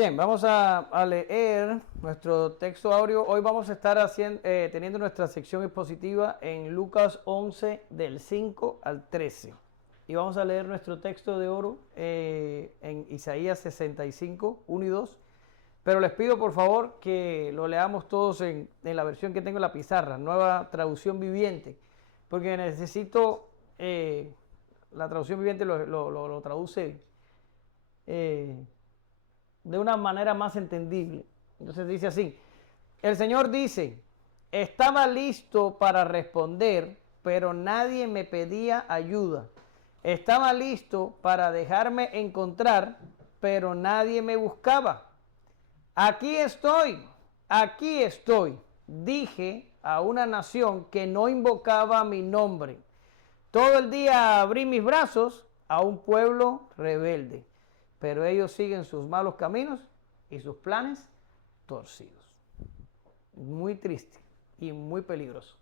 Bien, vamos a leer nuestro texto áureo. Hoy vamos a estar teniendo nuestra sección expositiva en Lucas 11 del 5 al 13. Y vamos a leer nuestro texto de oro en Isaías 65, 1 y 2. Pero les pido por favor que lo leamos todos en la versión que tengo en la pizarra, nueva traducción viviente. Porque necesito, la traducción viviente lo traduce de una manera más entendible. Entonces dice así: el Señor dice, estaba listo para responder, pero nadie me pedía ayuda. Estaba listo para dejarme encontrar, pero nadie me buscaba. Aquí estoy, dije a una nación que no invocaba mi nombre. Todo el día abrí mis brazos a un pueblo rebelde, pero ellos siguen sus malos caminos y sus planes torcidos. Muy triste y muy peligroso.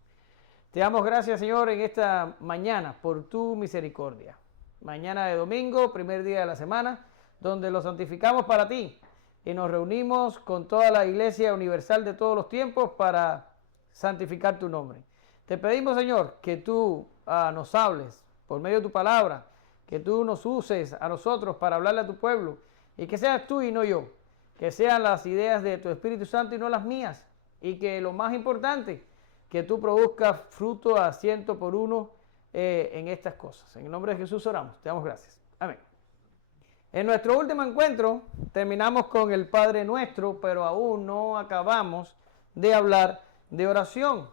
Te damos gracias, Señor, en esta mañana por tu misericordia. Mañana de domingo, primer día de la semana, donde lo santificamos para ti y nos reunimos con toda la Iglesia Universal de todos los tiempos para santificar tu nombre. Te pedimos, Señor, que tú nos hables por medio de tu palabra, que tú nos uses a nosotros para hablarle a tu pueblo y que seas tú y no yo, que sean las ideas de tu Espíritu Santo y no las mías, y que lo más importante, que tú produzcas fruto a 100 por 1 en estas cosas. En el nombre de Jesús oramos, te damos gracias. Amén. En nuestro último encuentro terminamos con el Padre Nuestro, pero aún no acabamos de hablar de oración.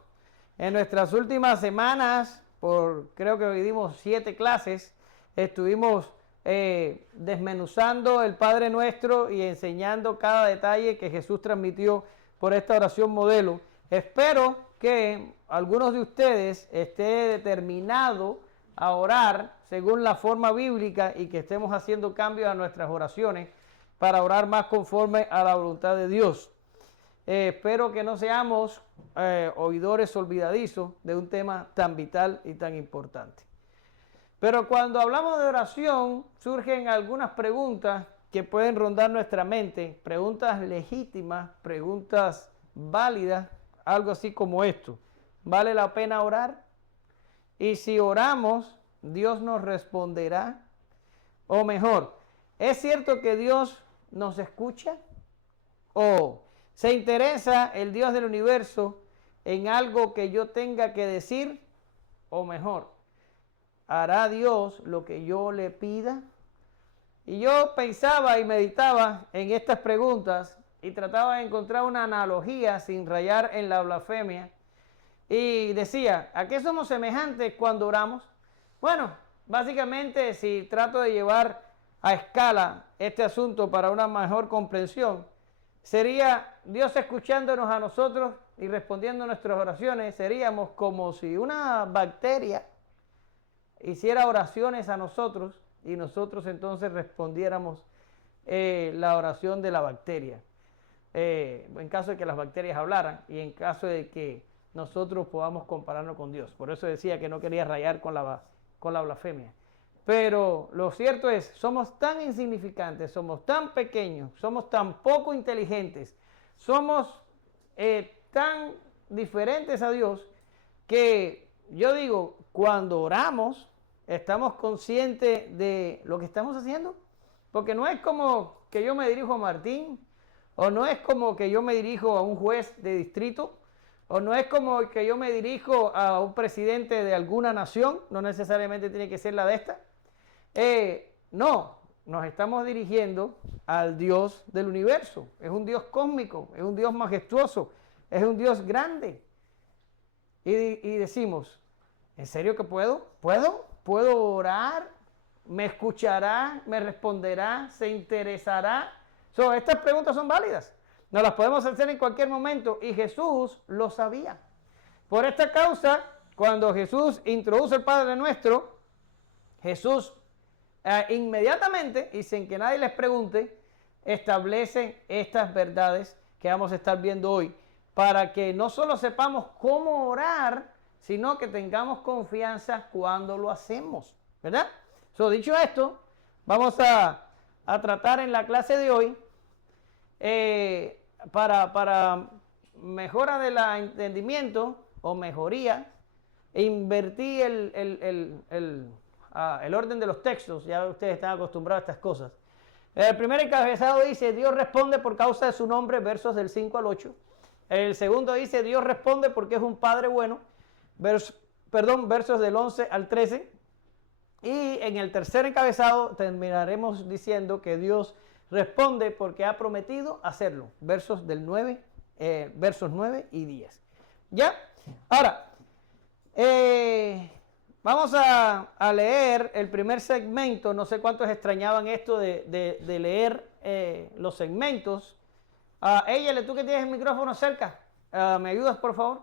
En nuestras últimas semanas, creo que hoy dimos 7 clases, estuvimos desmenuzando el Padre Nuestro y enseñando cada detalle que Jesús transmitió por esta oración modelo. Espero que algunos de ustedes estén determinados a orar según la forma bíblica y que estemos haciendo cambios a nuestras oraciones para orar más conforme a la voluntad de Dios. Espero que no seamos oidores olvidadizos de un tema tan vital y tan importante. Pero cuando hablamos de oración, surgen algunas preguntas que pueden rondar nuestra mente, preguntas legítimas, preguntas válidas, algo así como esto: ¿vale la pena orar? Y si oramos, ¿Dios nos responderá? O mejor, ¿es cierto que Dios nos escucha? ¿O se interesa el Dios del universo en algo que yo tenga que decir? O mejor, ¿hará Dios lo que yo le pida? Y yo pensaba y meditaba en estas preguntas y trataba de encontrar una analogía sin rayar en la blasfemia. Y decía, ¿a qué somos semejantes cuando oramos? Bueno, básicamente, si trato de llevar a escala este asunto para una mejor comprensión, sería Dios escuchándonos a nosotros y respondiendo a nuestras oraciones. Seríamos como si una bacteria hiciera oraciones a nosotros y nosotros entonces respondiéramos la oración de la bacteria. En caso de que las bacterias hablaran y en caso de que nosotros podamos compararnos con Dios. Por eso decía que no quería rayar con la blasfemia. Pero lo cierto es, somos tan insignificantes, somos tan pequeños, somos tan poco inteligentes, somos tan diferentes a Dios, que yo digo, cuando oramos, estamos conscientes de lo que estamos haciendo. Porque no es como que yo me dirijo a Martín, o no es como que yo me dirijo a un juez de distrito, o no es como que yo me dirijo a un presidente de alguna nación, no necesariamente tiene que ser la de esta. No, nos estamos dirigiendo al Dios del universo. Es un Dios cósmico, es un Dios majestuoso, es un Dios grande. Y decimos, ¿en serio que puedo? ¿Puedo orar? ¿Me escuchará? ¿Me responderá? ¿Se interesará? Estas preguntas son válidas. Nos las podemos hacer en cualquier momento y Jesús lo sabía. Por esta causa, cuando Jesús introduce el Padre Nuestro, Jesús inmediatamente, y sin que nadie les pregunte, establece estas verdades que vamos a estar viendo hoy, para que no solo sepamos cómo orar, sino que tengamos confianza cuando lo hacemos, ¿verdad? Dicho esto, vamos a tratar en la clase de hoy para mejora del entendimiento o mejoría, invertí el orden de los textos. Ya ustedes están acostumbrados a estas cosas. El primer encabezado dice, Dios responde por causa de su nombre, versos del 5 al 8. El segundo dice, Dios responde porque es un Padre bueno, versos del 11 al 13. Y en el tercer encabezado terminaremos diciendo que Dios responde porque ha prometido hacerlo, versos 9 y 10. ¿Ya? Ahora, vamos a leer el primer segmento. No sé cuántos extrañaban esto de leer los segmentos. Eyele, tú que tienes el micrófono cerca, ¿me ayudas, por favor?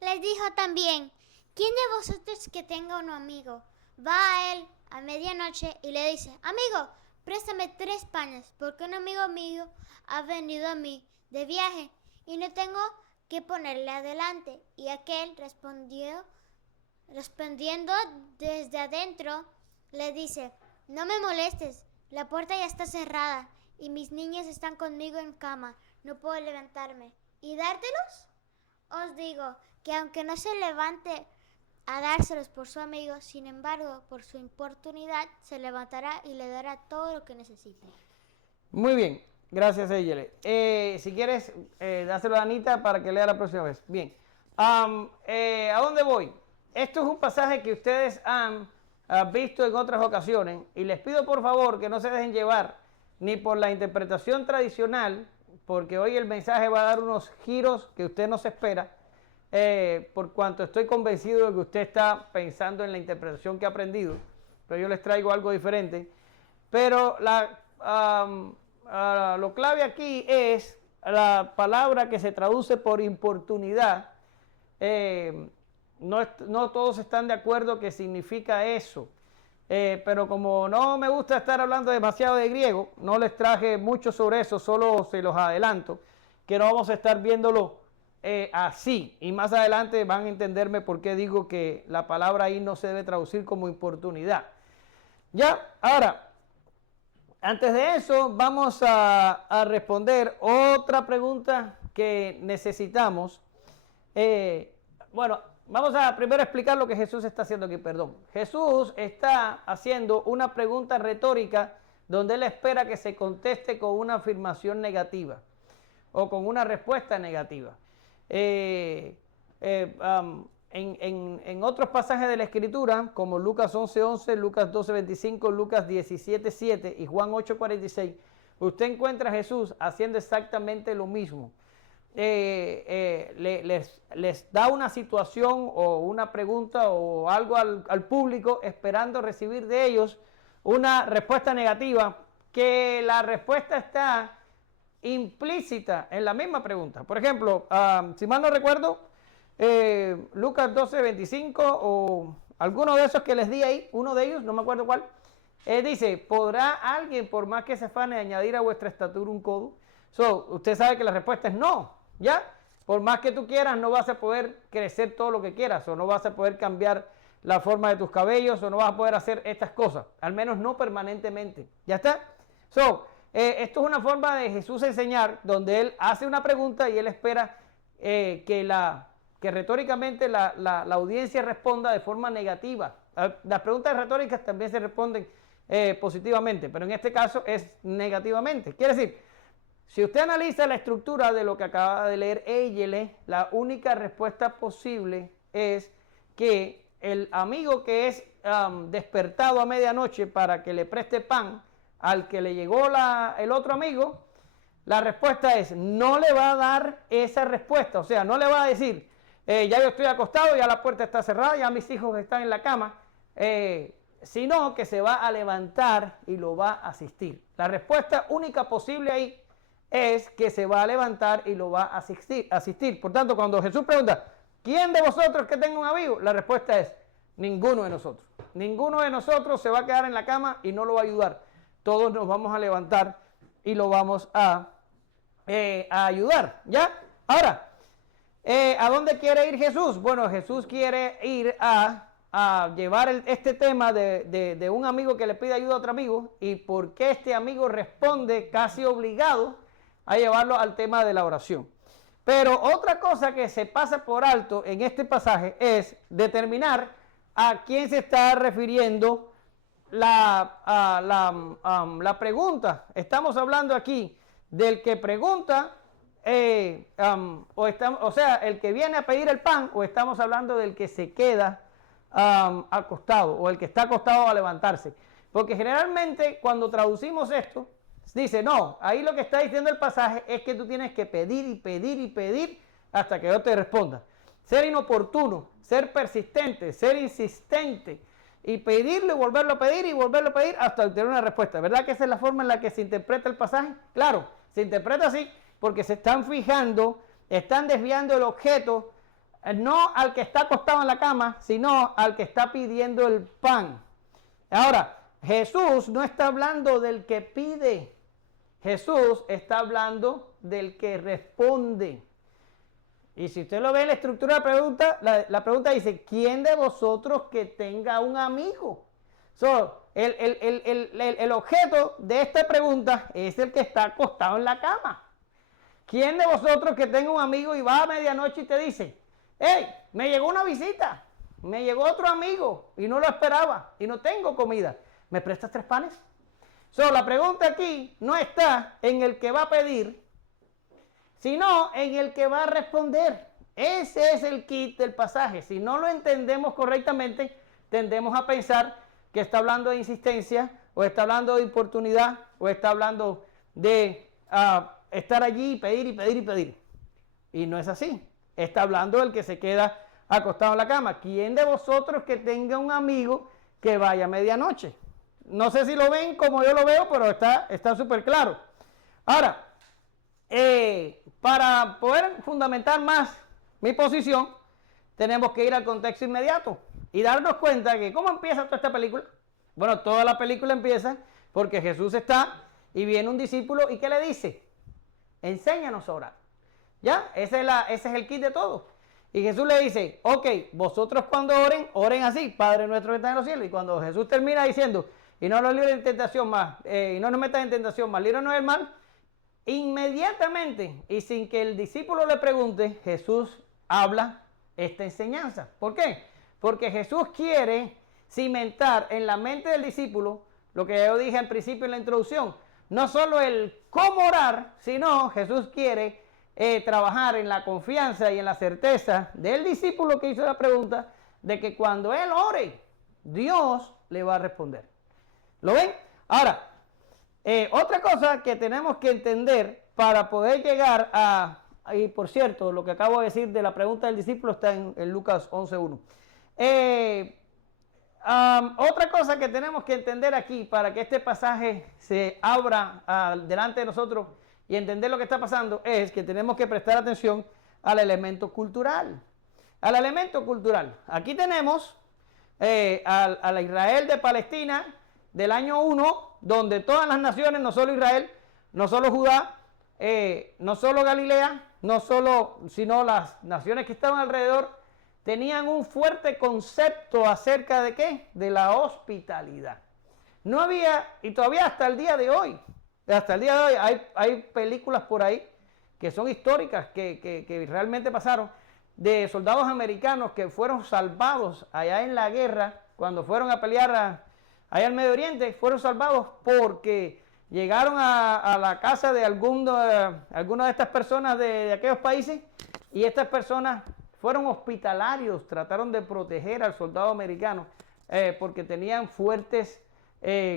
Les dijo también, ¿quién de vosotros que tenga un amigo va a él a medianoche y le dice, amigo, préstame 3 panes, porque un amigo mío ha venido a mí de viaje y no tengo que ponerle adelante? Y aquel respondiendo desde adentro, le dice, no me molestes, la puerta ya está cerrada y mis niños están conmigo en cama, no puedo levantarme. ¿Y dártelos? Os digo que aunque no se levante a dárselos por su amigo, sin embargo, por su importunidad, se levantará y le dará todo lo que necesite. Muy bien, gracias, Eyele. Si quieres, dáselo a Anita para que lea la próxima vez. Bien, ¿a dónde voy? Esto es un pasaje que ustedes han visto en otras ocasiones y les pido por favor que no se dejen llevar ni por la interpretación tradicional, porque hoy el mensaje va a dar unos giros que usted no se espera, por cuanto estoy convencido de que usted está pensando en la interpretación que ha aprendido, pero yo les traigo algo diferente. Pero lo clave aquí es la palabra que se traduce por importunidad. No todos están de acuerdo que significa eso. Pero como no me gusta estar hablando demasiado de griego, no les traje mucho sobre eso, solo se los adelanto, que no vamos a estar viéndolo así. Y más adelante van a entenderme por qué digo que la palabra ahí no se debe traducir como importunidad. Ya, ahora, antes de eso, vamos a responder otra pregunta que necesitamos. Bueno, vamos a primero explicar lo que Jesús está haciendo aquí, perdón. Jesús está haciendo una pregunta retórica donde él espera que se conteste con una afirmación negativa o con una respuesta negativa. En otros pasajes de la Escritura, como Lucas 11:11, Lucas 12:25, Lucas 17:7 y Juan 8:46, usted encuentra a Jesús haciendo exactamente lo mismo. Les da una situación o una pregunta o algo al público esperando recibir de ellos una respuesta negativa, que la respuesta está implícita en la misma pregunta. Por ejemplo, si mal no recuerdo, Lucas 12:25 o alguno de esos que les di ahí, uno de ellos, no me acuerdo cuál, dice, ¿podrá alguien, por más que se afane, añadir a vuestra estatura un codo? Usted sabe que la respuesta es no. ¿Ya? Por más que tú quieras, no vas a poder crecer todo lo que quieras, o no vas a poder cambiar la forma de tus cabellos, o no vas a poder hacer estas cosas, al menos no permanentemente. ¿Ya está? Esto es una forma de Jesús enseñar, donde él hace una pregunta y él espera que retóricamente la audiencia responda de forma negativa. Las preguntas retóricas también se responden positivamente, pero en este caso es negativamente. Quiere decir, si usted analiza la estructura de lo que acaba de leer Eyele, la única respuesta posible es que el amigo que es despertado a medianoche para que le preste pan al que le llegó el otro amigo, la respuesta es, no le va a dar esa respuesta. O sea, no le va a decir, ya yo estoy acostado, ya la puerta está cerrada, ya mis hijos están en la cama, sino que se va a levantar y lo va a asistir. La respuesta única posible ahí es que se va a levantar y lo va a asistir. Por tanto, cuando Jesús pregunta, ¿quién de vosotros que tenga un amigo? La respuesta es, ninguno de nosotros. Ninguno de nosotros se va a quedar en la cama y no lo va a ayudar. Todos nos vamos a levantar y lo vamos a ayudar. ¿Ya? Ahora, ¿a dónde quiere ir Jesús? Bueno, Jesús quiere ir a a llevar este tema de un amigo que le pide ayuda a otro amigo y por qué este amigo responde casi obligado a llevarlo al tema de la oración. Pero otra cosa que se pasa por alto en este pasaje es determinar a quién se está refiriendo la pregunta. Estamos hablando aquí del que pregunta, o sea, el que viene a pedir el pan, o estamos hablando del que se queda acostado, o el que está acostado a levantarse. Porque generalmente cuando traducimos esto, dice, no, ahí lo que está diciendo el pasaje es que tú tienes que pedir y pedir y pedir hasta que Dios te responda. Ser inoportuno, ser persistente, ser insistente y pedirlo y volverlo a pedir hasta obtener una respuesta. ¿Verdad que esa es la forma en la que se interpreta el pasaje? Claro, se interpreta así porque se están fijando, están desviando el objeto no al que está acostado en la cama, sino al que está pidiendo el pan. Ahora, Jesús no está hablando del que pide. Jesús está hablando del que responde. Y si usted lo ve en la estructura de la pregunta, la pregunta dice, ¿quién de vosotros que tenga un amigo? El objeto de esta pregunta es el que está acostado en la cama. ¿Quién de vosotros que tenga un amigo y va a medianoche y te dice, hey, me llegó una visita, me llegó otro amigo y no lo esperaba y no tengo comida, ¿me prestas 3 panes? La pregunta aquí no está en el que va a pedir, sino en el que va a responder. Ese es el kit del pasaje. Si no lo entendemos correctamente, tendemos a pensar que está hablando de insistencia, o está hablando de importunidad, o está hablando de estar allí y pedir y pedir y pedir. Y no es así. Está hablando del que se queda acostado en la cama. ¿Quién de vosotros que tenga un amigo que vaya a medianoche? No sé si lo ven como yo lo veo, pero está súper claro. Ahora, para poder fundamentar más mi posición, tenemos que ir al contexto inmediato y darnos cuenta que ¿cómo empieza toda esta película? Bueno, toda la película empieza porque Jesús está y viene un discípulo y ¿qué le dice? Enséñanos a orar. ¿Ya? Ese es el kit de todo. Y Jesús le dice, ok, vosotros cuando oren, oren así, Padre nuestro que está en los cielos. Y cuando Jesús termina diciendo, y no nos libres de tentación más, y no nos metas en tentación más, líbranos del mal, inmediatamente y sin que el discípulo le pregunte, Jesús habla esta enseñanza. ¿Por qué? Porque Jesús quiere cimentar en la mente del discípulo lo que yo dije al principio en la introducción, no solo el cómo orar, sino Jesús quiere trabajar en la confianza y en la certeza del discípulo que hizo la pregunta de que cuando él ore, Dios le va a responder. ¿Lo ven? Ahora, otra cosa que tenemos que entender para poder llegar y por cierto, lo que acabo de decir de la pregunta del discípulo está en Lucas 11:1. Otra cosa que tenemos que entender aquí para que este pasaje se abra delante de nosotros y entender lo que está pasando es que tenemos que prestar atención al elemento cultural. Al elemento cultural. Aquí tenemos a la Israel de Palestina del año 1, donde todas las naciones, no solo Israel, no solo Judá, no solo Galilea, sino las naciones que estaban alrededor, tenían un fuerte concepto acerca de ¿qué? De la hospitalidad. No había, y todavía hasta el día de hoy, hay películas por ahí que son históricas, que realmente pasaron, de soldados americanos que fueron salvados allá en la guerra, cuando fueron a pelear allá en Medio Oriente, fueron salvados porque llegaron a la casa de alguna de estas personas de aquellos países, y estas personas fueron hospitalarios, trataron de proteger al soldado americano porque tenían fuertes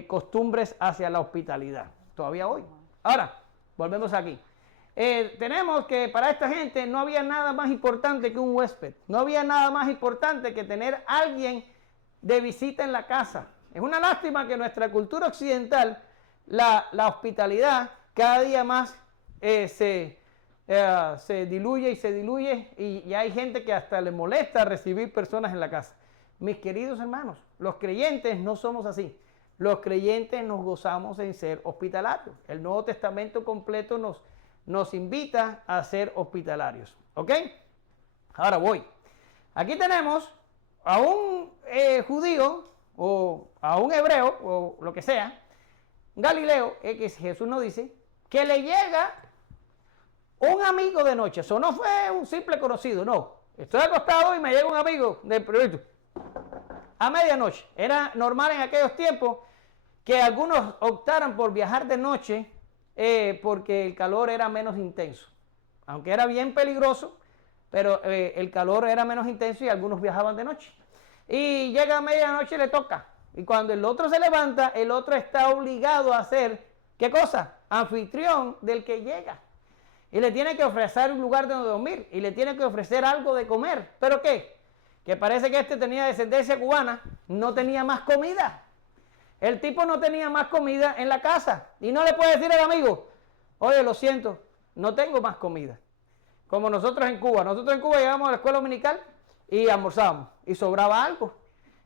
costumbres hacia la hospitalidad, todavía hoy. Ahora, volvemos aquí. Tenemos que para esta gente no había nada más importante que un huésped, no había nada más importante que tener a alguien de visita en la casa. Es una lástima que en nuestra cultura occidental la hospitalidad cada día más se diluye y se diluye y hay gente que hasta le molesta recibir personas en la casa. Mis queridos hermanos, los creyentes no somos así. Los creyentes nos gozamos en ser hospitalarios. El Nuevo Testamento completo nos invita a ser hospitalarios. ¿Ok? Ahora voy. Aquí tenemos a un judío o a un hebreo o lo que sea, Galileo, que Jesús nos dice, que le llega un amigo de noche. Eso no fue un simple conocido, no. Estoy acostado y me llega un amigo del proyecto a medianoche. Era normal en aquellos tiempos que algunos optaran por viajar de noche porque el calor era menos intenso. Aunque era bien peligroso, pero el calor era menos intenso y algunos viajaban de noche. Y llega a medianoche y le toca. Y cuando el otro se levanta, el otro está obligado a ser, ¿qué cosa? Anfitrión del que llega. Y le tiene que ofrecer un lugar donde dormir. Y le tiene que ofrecer algo de comer. ¿Pero qué? Que parece que este tenía descendencia cubana, no tenía más comida. El tipo no tenía más comida en la casa. Y no le puede decir al amigo, oye, lo siento, no tengo más comida. Como nosotros en Cuba. Nosotros en Cuba llegamos a la escuela dominical y almorzábamos. Y sobraba algo.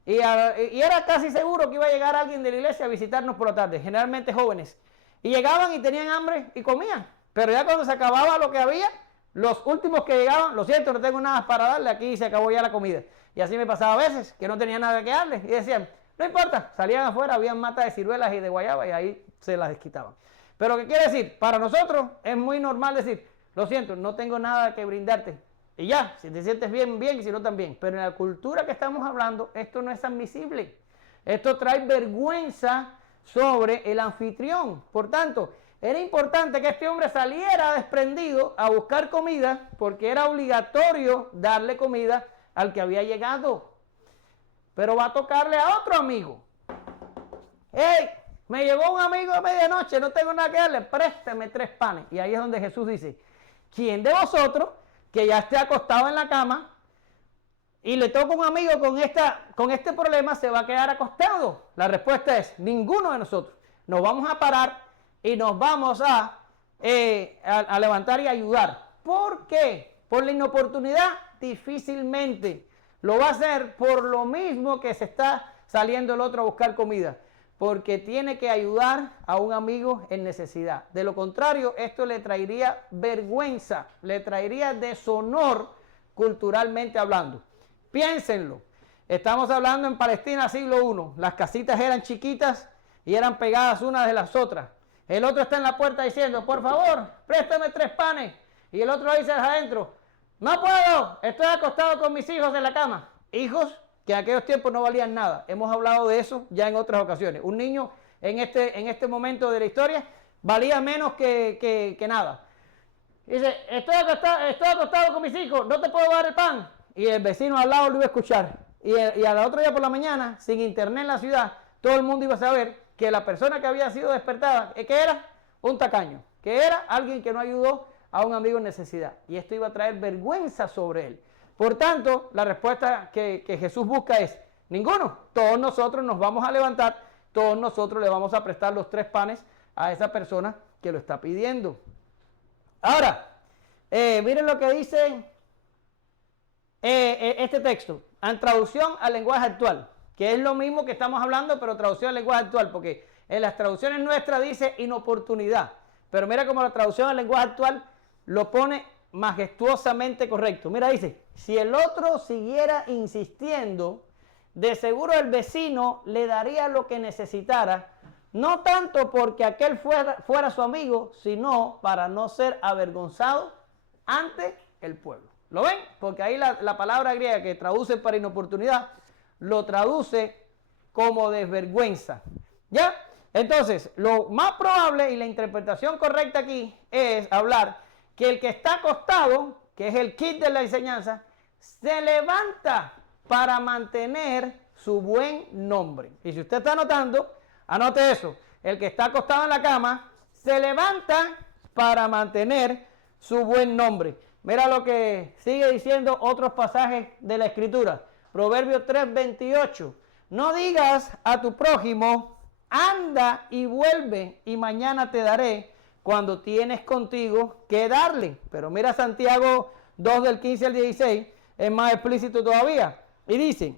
Y era casi seguro que iba a llegar alguien de la iglesia a visitarnos por la tarde. Generalmente jóvenes. Y llegaban y tenían hambre y comían. Pero ya cuando se acababa lo que había, los últimos que llegaban, lo siento, no tengo nada para darle, aquí se acabó ya la comida. Y así me pasaba a veces, que no tenía nada que darle. Y decían, no importa, salían afuera, habían matas de ciruelas y de guayaba y ahí se las desquitaban. Pero ¿qué quiere decir? Para nosotros es muy normal decir, lo siento, no tengo nada que brindarte. Y ya, si te sientes bien, bien, y si no, también. Pero en la cultura que estamos hablando, esto no es admisible. Esto trae vergüenza sobre el anfitrión. Por tanto, era importante que este hombre saliera desprendido a buscar comida porque era obligatorio darle comida al que había llegado. Pero va a tocarle a otro amigo. ¡Hey! Me llegó un amigo a medianoche, no tengo nada que darle, préstame 3 panes. Y ahí es donde Jesús dice, ¿quién de vosotros que ya esté acostado en la cama y le toca un amigo con este problema se va a quedar acostado? La respuesta es, ninguno de nosotros. Nos vamos a parar y nos vamos a levantar y ayudar. ¿Por qué? Por la inoportunidad, difícilmente. Lo va a hacer por lo mismo que se está saliendo el otro a buscar comida. Porque tiene que ayudar a un amigo en necesidad. De lo contrario, esto le traería vergüenza, le traería deshonor culturalmente hablando. Piénsenlo. Estamos hablando en Palestina, siglo I. Las casitas eran chiquitas y eran pegadas unas de las otras. El otro está en la puerta diciendo, por favor, préstame 3 panes. Y el otro dice adentro, no puedo, estoy acostado con mis hijos en la cama. Hijos que en aquellos tiempos no valían nada. Hemos hablado de eso ya en otras ocasiones. Un niño en este momento de la historia valía menos que nada. Dice, estoy acostado con mis hijos, no te puedo dar el pan. Y el vecino al lado lo iba a escuchar. Y al otro día por la mañana, sin internet en la ciudad, todo el mundo iba a saber que la persona que había sido despertada, que era un tacaño, que era alguien que no ayudó a un amigo en necesidad. Y esto iba a traer vergüenza sobre él. Por tanto, la respuesta que Jesús busca es, ninguno. Todos nosotros nos vamos a levantar, todos nosotros le vamos a prestar los 3 panes a esa persona que lo está pidiendo. Ahora, miren lo que dice este texto, en traducción al lenguaje actual, que es lo mismo que estamos hablando, pero traducción al lenguaje actual, porque en las traducciones nuestras dice inoportunidad, pero mira cómo la traducción al lenguaje actual lo pone majestuosamente correcto. Mira, dice, si el otro siguiera insistiendo, de seguro el vecino le daría lo que necesitara, no tanto porque aquel fuera su amigo, sino para no ser avergonzado ante el pueblo. ¿Lo ven? Porque ahí la palabra griega que traduce para inoportunidad, lo traduce como desvergüenza. ¿Ya? Entonces, lo más probable y la interpretación correcta aquí es hablar que el que está acostado, que es el kit de la enseñanza, se levanta para mantener su buen nombre. Y si usted está anotando, anote eso. El que está acostado en la cama, se levanta para mantener su buen nombre. Mira lo que sigue diciendo otros pasajes de la Escritura. Proverbios 3:28. No digas a tu prójimo, anda y vuelve y mañana te daré, cuando tienes contigo que darle. Pero mira Santiago 2 del 15 al 16, es más explícito todavía. Y dice,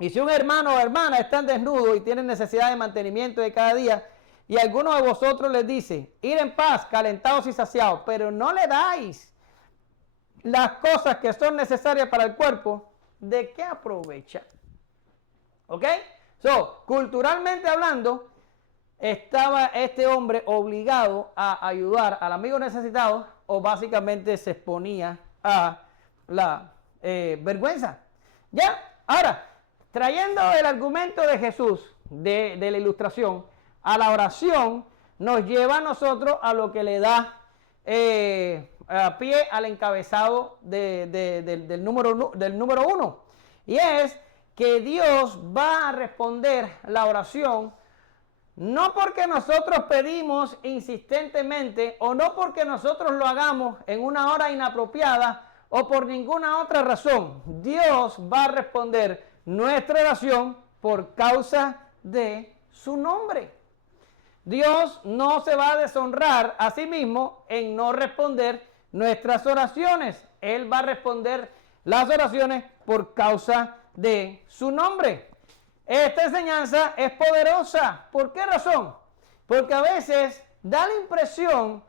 y si un hermano o hermana están desnudos y tienen necesidad de mantenimiento de cada día, y alguno de vosotros les dice, ir en paz, calentados y saciados, pero no le dais las cosas que son necesarias para el cuerpo, ¿de qué aprovecha? ¿Ok? So, culturalmente hablando, estaba este hombre obligado a ayudar al amigo necesitado o básicamente se exponía a la vergüenza. ¿Ya? Ahora, trayendo el argumento de Jesús de la ilustración a la oración, nos lleva a nosotros a lo que le da pie al encabezado del número 1. Y es que Dios va a responder la oración no porque nosotros pedimos insistentemente o no porque nosotros lo hagamos en una hora inapropiada o por ninguna otra razón. Dios va a responder nuestra oración por causa de su nombre. Dios no se va a deshonrar a sí mismo en no responder nuestras oraciones. Él va a responder las oraciones por causa de su nombre. Esta enseñanza es poderosa. ¿Por qué razón? Porque a veces da la impresión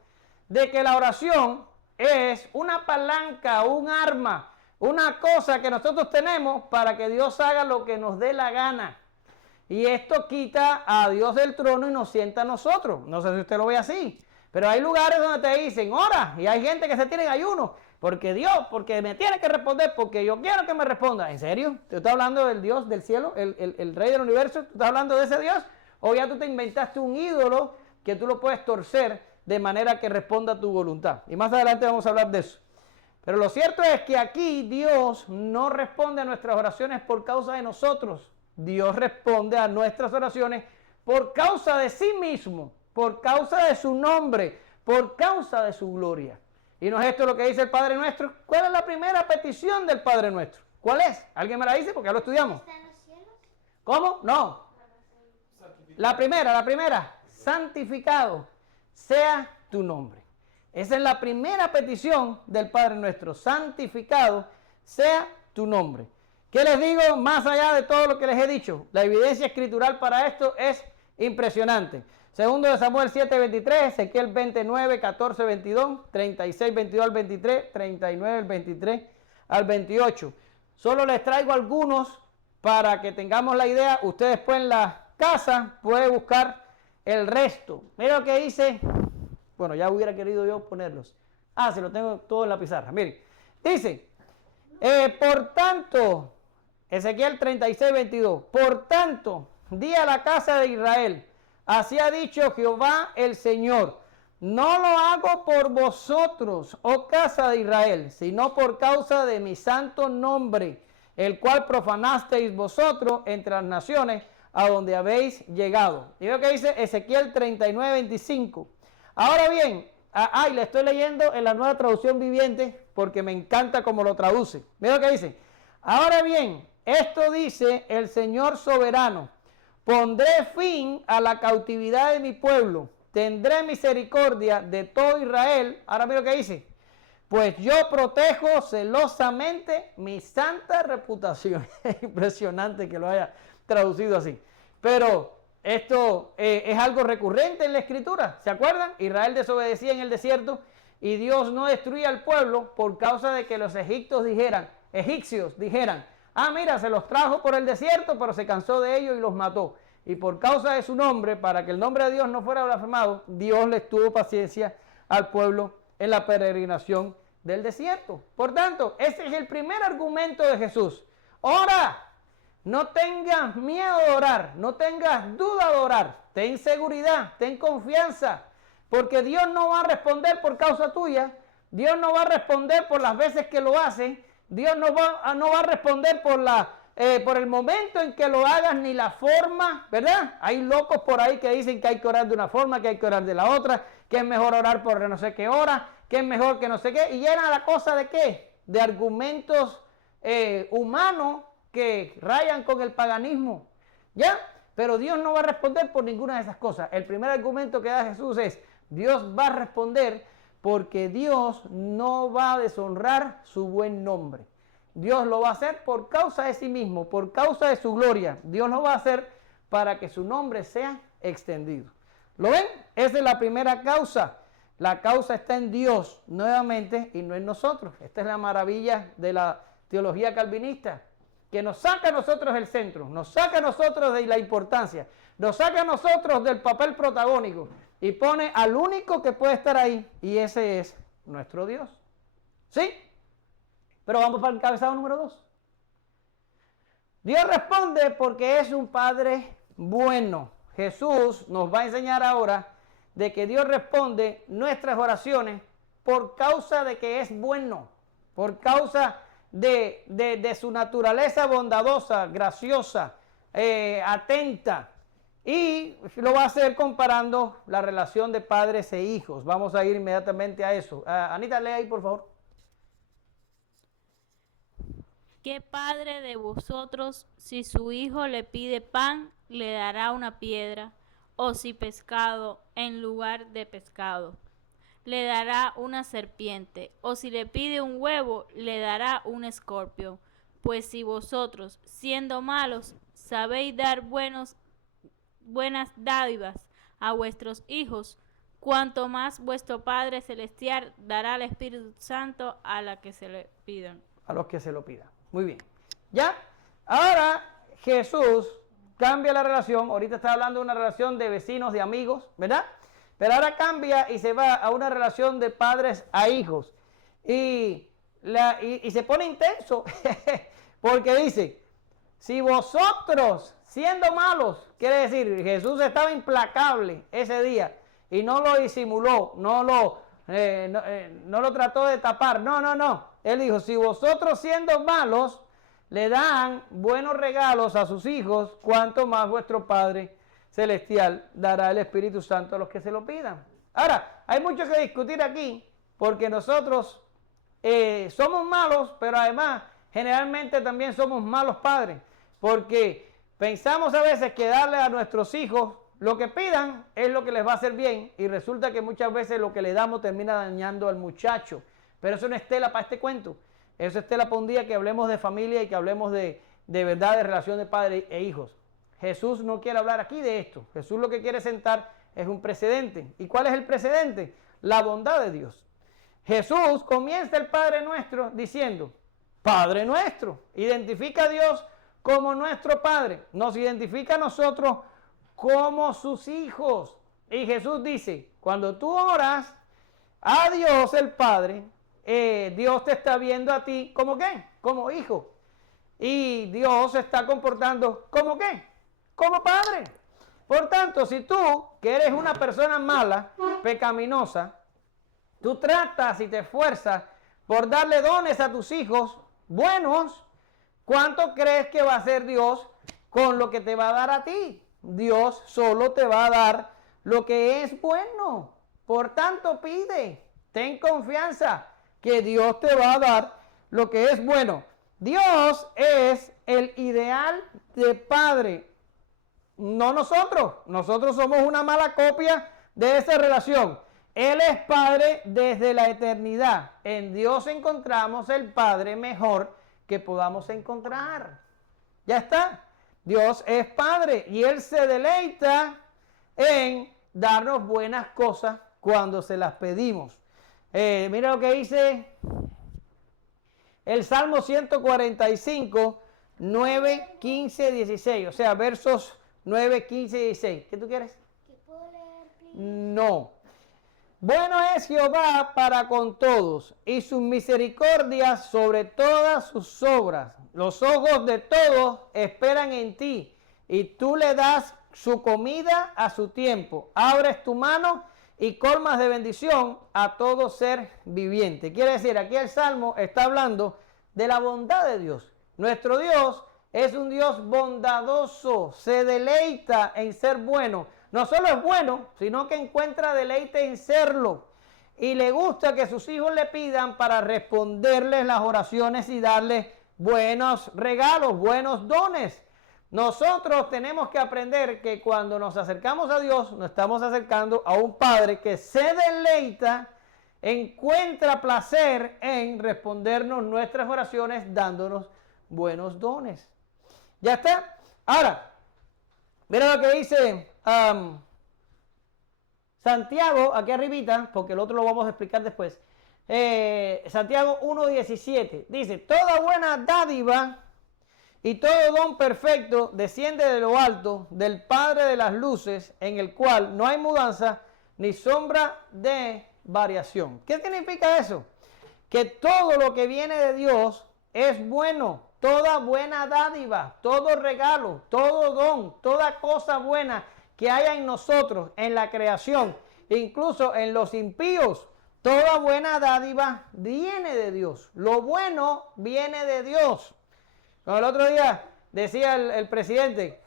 de que la oración es una palanca, un arma, una cosa que nosotros tenemos para que Dios haga lo que nos dé la gana. Y esto quita a Dios del trono y nos sienta a nosotros. No sé si usted lo ve así, pero hay lugares donde te dicen, ora, y hay gente que se tiene en ayuno, porque Dios, porque me tiene que responder, porque yo quiero que me responda. ¿En serio? ¿Tú estás hablando del Dios del cielo, el Rey del universo? ¿Tú estás hablando de ese Dios? ¿O ya tú te inventaste un ídolo que tú lo puedes torcer de manera que responda a tu voluntad? Y más adelante vamos a hablar de eso. Pero lo cierto es que aquí Dios no responde a nuestras oraciones por causa de nosotros. Dios responde a nuestras oraciones por causa de sí mismo, por causa de su nombre, por causa de su gloria. ¿Y no es esto lo que dice el Padre Nuestro? ¿Cuál es la primera petición del Padre Nuestro? ¿Cuál es? ¿Alguien me la dice? Porque ya lo estudiamos. ¿Está en los cielos? ¿Cómo? No. La primera. Santificado sea tu nombre. Esa es la primera petición del Padre Nuestro. Santificado sea tu nombre. ¿Qué les digo? Más allá de todo lo que les he dicho, la evidencia escritural para esto es impresionante. Segundo de Samuel 7:23, Ezequiel 29, 14, 22, 36, 22 al 23, 39, el 23 al 28. Solo les traigo algunos para que tengamos la idea. Usted después en la casa puede buscar el resto. Mira lo que dice. Bueno, ya hubiera querido yo ponerlos. Se lo tengo todo en la pizarra. Miren, dice, por tanto, Ezequiel 36, 22, por tanto, di a la casa de Israel, así ha dicho Jehová el Señor, no lo hago por vosotros, oh casa de Israel, sino por causa de mi santo nombre, el cual profanasteis vosotros entre las naciones a donde habéis llegado. Y lo que dice Ezequiel 39, 25. Ahora bien, le estoy leyendo en la Nueva Traducción Viviente porque me encanta cómo lo traduce. Mira lo que dice. Ahora bien, esto dice el Señor soberano. Pondré fin a la cautividad de mi pueblo. Tendré misericordia de todo Israel. Ahora mira lo que dice. Pues yo protejo celosamente mi santa reputación. Es impresionante que lo haya traducido así. Pero esto es algo recurrente en la Escritura. ¿Se acuerdan? Israel desobedecía en el desierto y Dios no destruía al pueblo por causa de que los egipcios dijeran, mira, se los trajo por el desierto, pero se cansó de ellos y los mató. Y por causa de su nombre, para que el nombre de Dios no fuera blasfemado, Dios les tuvo paciencia al pueblo en la peregrinación del desierto. Por tanto, ese es el primer argumento de Jesús. Ora, no tengas miedo de orar, no tengas duda de orar, ten seguridad, ten confianza, porque Dios no va a responder por causa tuya, Dios no va a responder por las veces que lo hacen, Dios no va a responder por el momento en que lo hagas ni la forma, ¿verdad? Hay locos por ahí que dicen que hay que orar de una forma, que hay que orar de la otra, que es mejor orar por no sé qué hora, que es mejor que no sé qué, y llena la cosa de ¿qué? De argumentos humanos que rayan con el paganismo, ¿ya? Pero Dios no va a responder por ninguna de esas cosas. El primer argumento que da Jesús es, Dios va a responder porque Dios no va a deshonrar su buen nombre. Dios lo va a hacer por causa de sí mismo, por causa de su gloria. Dios lo va a hacer para que su nombre sea extendido. ¿Lo ven? Esa es la primera causa. La causa está en Dios nuevamente y no en nosotros. Esta es la maravilla de la teología calvinista. que nos saca a nosotros del centro, nos saca a nosotros de la importancia, nos saca a nosotros del papel protagónico y pone al único que puede estar ahí, y ese es nuestro Dios. ¿Sí? Pero vamos para el encabezado número 2. Dios responde porque es un Padre bueno. Jesús nos va a enseñar ahora de que Dios responde nuestras oraciones por causa de que es bueno, por causa de su naturaleza bondadosa, graciosa, atenta. Y lo va a hacer comparando la relación de padres e hijos. Vamos a ir inmediatamente a eso. Anita, lee ahí, por favor. ¿Qué padre de vosotros, si su hijo le pide pan, le dará una piedra? O si pescado, en lugar de pescado, le dará una serpiente? O si le pide un huevo, le dará un escorpio. Pues si vosotros, siendo malos, sabéis dar buenas dádivas a vuestros hijos, cuanto más vuestro Padre Celestial dará al Espíritu Santo a la que se le pidan. A los que se lo pidan. Muy bien. ¿Ya? Ahora Jesús cambia la relación. Ahorita está hablando de una relación de vecinos, de amigos, ¿verdad? Pero ahora cambia y se va a una relación de padres a hijos. Y se pone intenso porque dice, si vosotros, siendo malos, quiere decir, Jesús estaba implacable ese día y no lo disimuló, no lo trató de tapar. No. Él dijo, si vosotros siendo malos le dan buenos regalos a sus hijos, cuánto más vuestro Padre Celestial dará el Espíritu Santo a los que se lo pidan. Ahora, hay mucho que discutir aquí, porque nosotros somos malos, pero además generalmente también somos malos padres, porque pensamos a veces que darle a nuestros hijos lo que pidan es lo que les va a hacer bien, y resulta que muchas veces lo que le damos termina dañando al muchacho. Pero eso no es tela para este cuento. Eso es tela para un día que hablemos de familia y que hablemos de verdad de relación de padre e hijos. Jesús no quiere hablar aquí de esto. Jesús lo que quiere sentar es un precedente. ¿Y cuál es el precedente? La bondad de Dios. Jesús comienza el Padre Nuestro diciendo, Padre Nuestro. Identifica a Dios como nuestro Padre. Nos identifica a nosotros como sus hijos. Y Jesús dice, cuando tú oras a Dios el Padre, Dios te está viendo a ti como ¿qué? Como hijo. Y Dios se está comportando como ¿qué? Como padre. Por tanto, si tú, que eres una persona mala, pecaminosa, tú tratas y te esfuerzas por darle dones a tus hijos buenos, ¿cuánto crees que va a hacer Dios con lo que te va a dar a ti? Dios solo te va a dar lo que es bueno. Por tanto, pide, ten confianza que Dios te va a dar lo que es bueno. Dios es el ideal de padre, no nosotros. Nosotros somos una mala copia de esa relación. Él es Padre desde la eternidad. En Dios encontramos el Padre mejor que podamos encontrar. Ya está. Dios es Padre y Él se deleita en darnos buenas cosas cuando se las pedimos. Mira lo que dice el Salmo 145, 9, 15, 16. O sea, versos 9, 15 y 16. ¿Qué tú quieres? ¿Qué puedo leer, please? No. Bueno es Jehová para con todos, y sus misericordias sobre todas sus obras. Los ojos de todos esperan en ti, y tú le das su comida a su tiempo. Abres tu mano y colmas de bendición a todo ser viviente. Quiere decir, aquí el Salmo está hablando de la bondad de Dios. Nuestro Dios es un Dios bondadoso, se deleita en ser bueno. No solo es bueno, sino que encuentra deleite en serlo. Y le gusta que sus hijos le pidan para responderles las oraciones y darles buenos regalos, buenos dones. Nosotros tenemos que aprender que cuando nos acercamos a Dios, nos estamos acercando a un Padre que se deleita, encuentra placer en respondernos nuestras oraciones, dándonos buenos dones. ¿Ya está? Ahora, mira lo que dice Santiago, aquí arribita, porque el otro lo vamos a explicar después. Santiago 1:17 dice, toda buena dádiva Y todo don perfecto desciende de lo alto, del Padre de las luces, en el cual no hay mudanza ni sombra de variación. ¿Qué significa eso? Que todo lo que viene de Dios es bueno, toda buena dádiva, todo regalo, todo don, toda cosa buena que haya en nosotros, en la creación, incluso en los impíos, toda buena dádiva viene de Dios. Lo bueno viene de Dios. Como el otro día decía el presidente,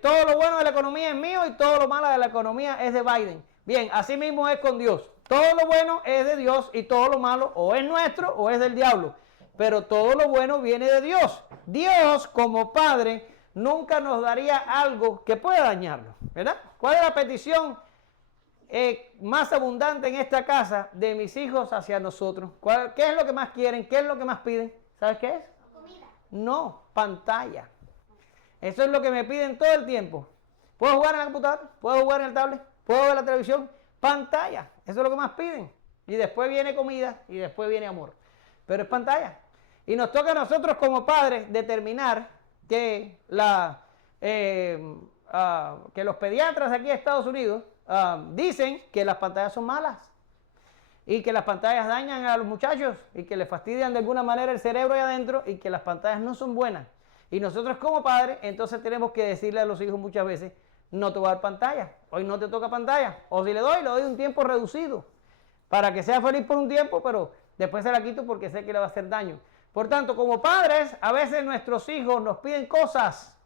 todo lo bueno de la economía es mío y todo lo malo de la economía es de Biden. Bien, así mismo es con Dios. Todo lo bueno es de Dios y todo lo malo o es nuestro o es del diablo. Pero todo lo bueno viene de Dios. Dios, como Padre, nunca nos daría algo que pueda dañarlo, ¿verdad? ¿Cuál es la petición más abundante en esta casa de mis hijos hacia nosotros? ¿Qué es lo que más quieren? ¿Qué es lo que más piden? ¿Sabes qué es? Comida. No, pantalla. Eso es lo que me piden todo el tiempo. ¿Puedo jugar en la computadora? ¿Puedo jugar en el tablet? ¿Puedo ver la televisión? Pantalla. Eso es lo que más piden. Y después viene comida y después viene amor. Pero es pantalla. Y nos toca a nosotros como padres determinar que, que los pediatras aquí de Estados Unidos dicen que las pantallas son malas. Y que las pantallas dañan a los muchachos y que les fastidian de alguna manera el cerebro ahí adentro y que las pantallas no son buenas. Y nosotros como padres entonces tenemos que decirle a los hijos muchas veces, no te voy a dar pantalla, hoy no te toca pantalla. O si le doy un tiempo reducido para que sea feliz por un tiempo, pero después se la quito porque sé que le va a hacer daño. Por tanto, como padres, a veces nuestros hijos nos piden cosas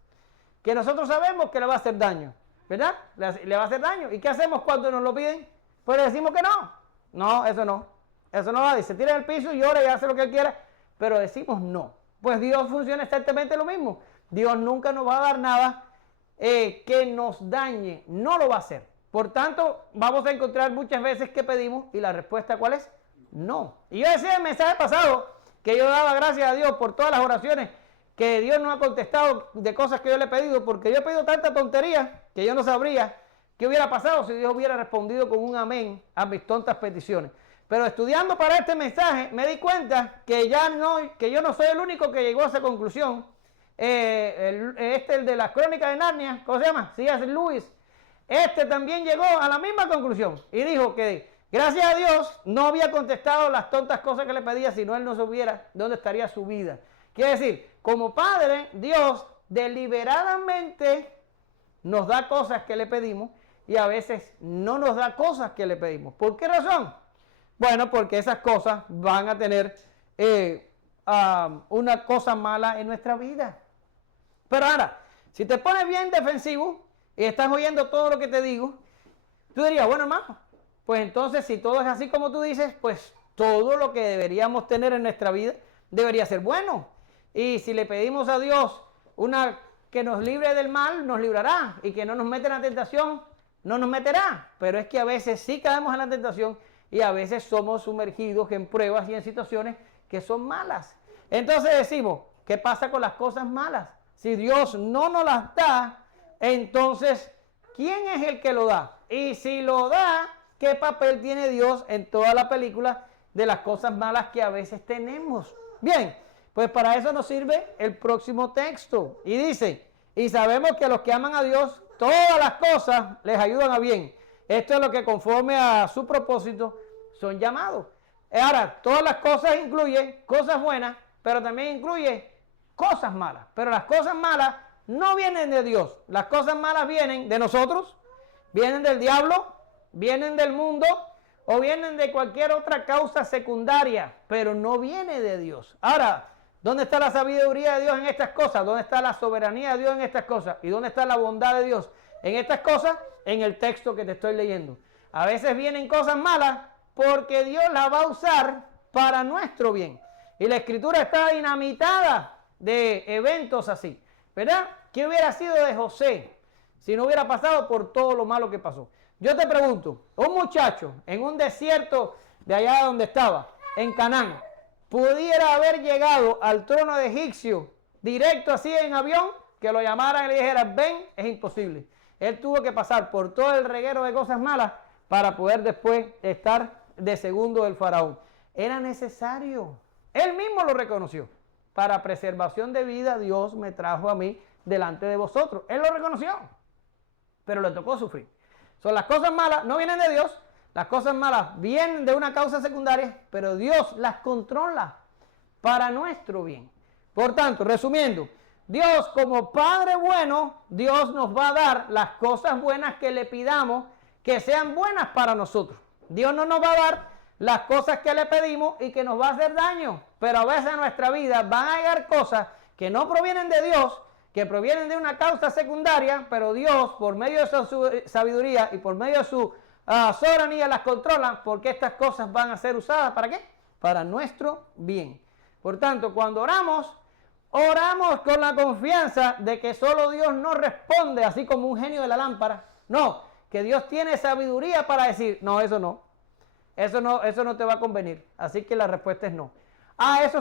que nosotros sabemos que le va a hacer daño, ¿verdad? Le va a hacer daño. ¿Y qué hacemos cuando nos lo piden? Pues le decimos que no. No, eso no. Eso no va. Y se tira en el piso y llora y hace lo que él quiera, pero decimos no. Pues Dios funciona exactamente lo mismo. Dios nunca nos va a dar nada que nos dañe. No lo va a hacer. Por tanto, vamos a encontrar muchas veces que pedimos y la respuesta ¿cuál es? No. Y yo decía en el mensaje pasado que yo daba gracias a Dios por todas las oraciones que Dios no ha contestado de cosas que yo le he pedido, porque yo he pedido tanta tontería que yo no sabría qué hubiera pasado si Dios hubiera respondido con un amén a mis tontas peticiones. Pero estudiando para este mensaje me di cuenta que yo no soy el único que llegó a esa conclusión. El de las Crónicas de Narnia, ¿cómo se llama? C.S. Lewis. Este también llegó a la misma conclusión y dijo que gracias a Dios no había contestado las tontas cosas que le pedía, si no él no supiera dónde estaría su vida. Quiere decir, como padre, Dios deliberadamente nos da cosas que le pedimos y a veces no nos da cosas que le pedimos. ¿Por qué razón? Bueno, porque esas cosas van a tener una cosa mala en nuestra vida. Pero ahora, si te pones bien defensivo y estás oyendo todo lo que te digo, tú dirías, bueno hermano, pues entonces si todo es así como tú dices, pues todo lo que deberíamos tener en nuestra vida debería ser bueno. Y si le pedimos a Dios que nos libre del mal, nos librará. Y que no nos meta en la tentación, no nos meterá. Pero es que a veces sí caemos en la tentación y a veces somos sumergidos en pruebas y en situaciones que son malas. Entonces decimos, ¿qué pasa con las cosas malas? Si Dios no nos las da, entonces, ¿quién es el que lo da? Y si lo da, ¿qué papel tiene Dios en toda la película de las cosas malas que a veces tenemos? Bien, pues para eso nos sirve el próximo texto. Y dice, y sabemos que a los que aman a Dios, todas las cosas les ayudan a bien. Esto es lo que conforme a su propósito son llamados. Ahora, todas las cosas incluyen cosas buenas, pero también incluye cosas malas. Pero las cosas malas no vienen de Dios. Las cosas malas vienen de nosotros, vienen del diablo, vienen del mundo o vienen de cualquier otra causa secundaria, pero no viene de Dios. Ahora, ¿dónde está la sabiduría de Dios en estas cosas? ¿Dónde está la soberanía de Dios en estas cosas? ¿Y dónde está la bondad de Dios en estas cosas? En el texto que te estoy leyendo. A veces vienen cosas malas porque Dios las va a usar para nuestro bien. Y la escritura está dinamitada de eventos así, ¿verdad? ¿Qué hubiera sido de José si no hubiera pasado por todo lo malo que pasó? Yo te pregunto, un muchacho en un desierto de allá donde estaba, en Canaán, ¿pudiera haber llegado al trono de egipcio directo así en avión, que lo llamaran y le dijeran, ven? Es imposible. Él tuvo que pasar por todo el reguero de cosas malas para poder después estar de segundo del faraón. Era necesario. Él mismo lo reconoció. para preservación de vida, Dios me trajo a mí delante de vosotros. Él lo reconoció, pero le tocó sufrir. Son las cosas malas, no vienen de Dios, las cosas malas vienen de una causa secundaria, pero Dios las controla para nuestro bien. Por tanto, resumiendo, Dios como Padre bueno, Dios nos va a dar las cosas buenas que le pidamos que sean buenas para nosotros. Dios no nos va a dar las cosas que le pedimos y que nos va a hacer daño, pero a veces en nuestra vida van a llegar cosas que no provienen de Dios, que provienen de una causa secundaria, pero Dios, por medio de su sabiduría y por medio de su soberanía, las controla, porque estas cosas van a ser usadas, ¿para qué? Para nuestro bien. Por tanto, cuando oramos, oramos con la confianza de que solo Dios no responde así como un genio de la lámpara. No, que Dios tiene sabiduría para decir, no, eso no. Eso no te va a convenir. Así que la respuesta es no. Eso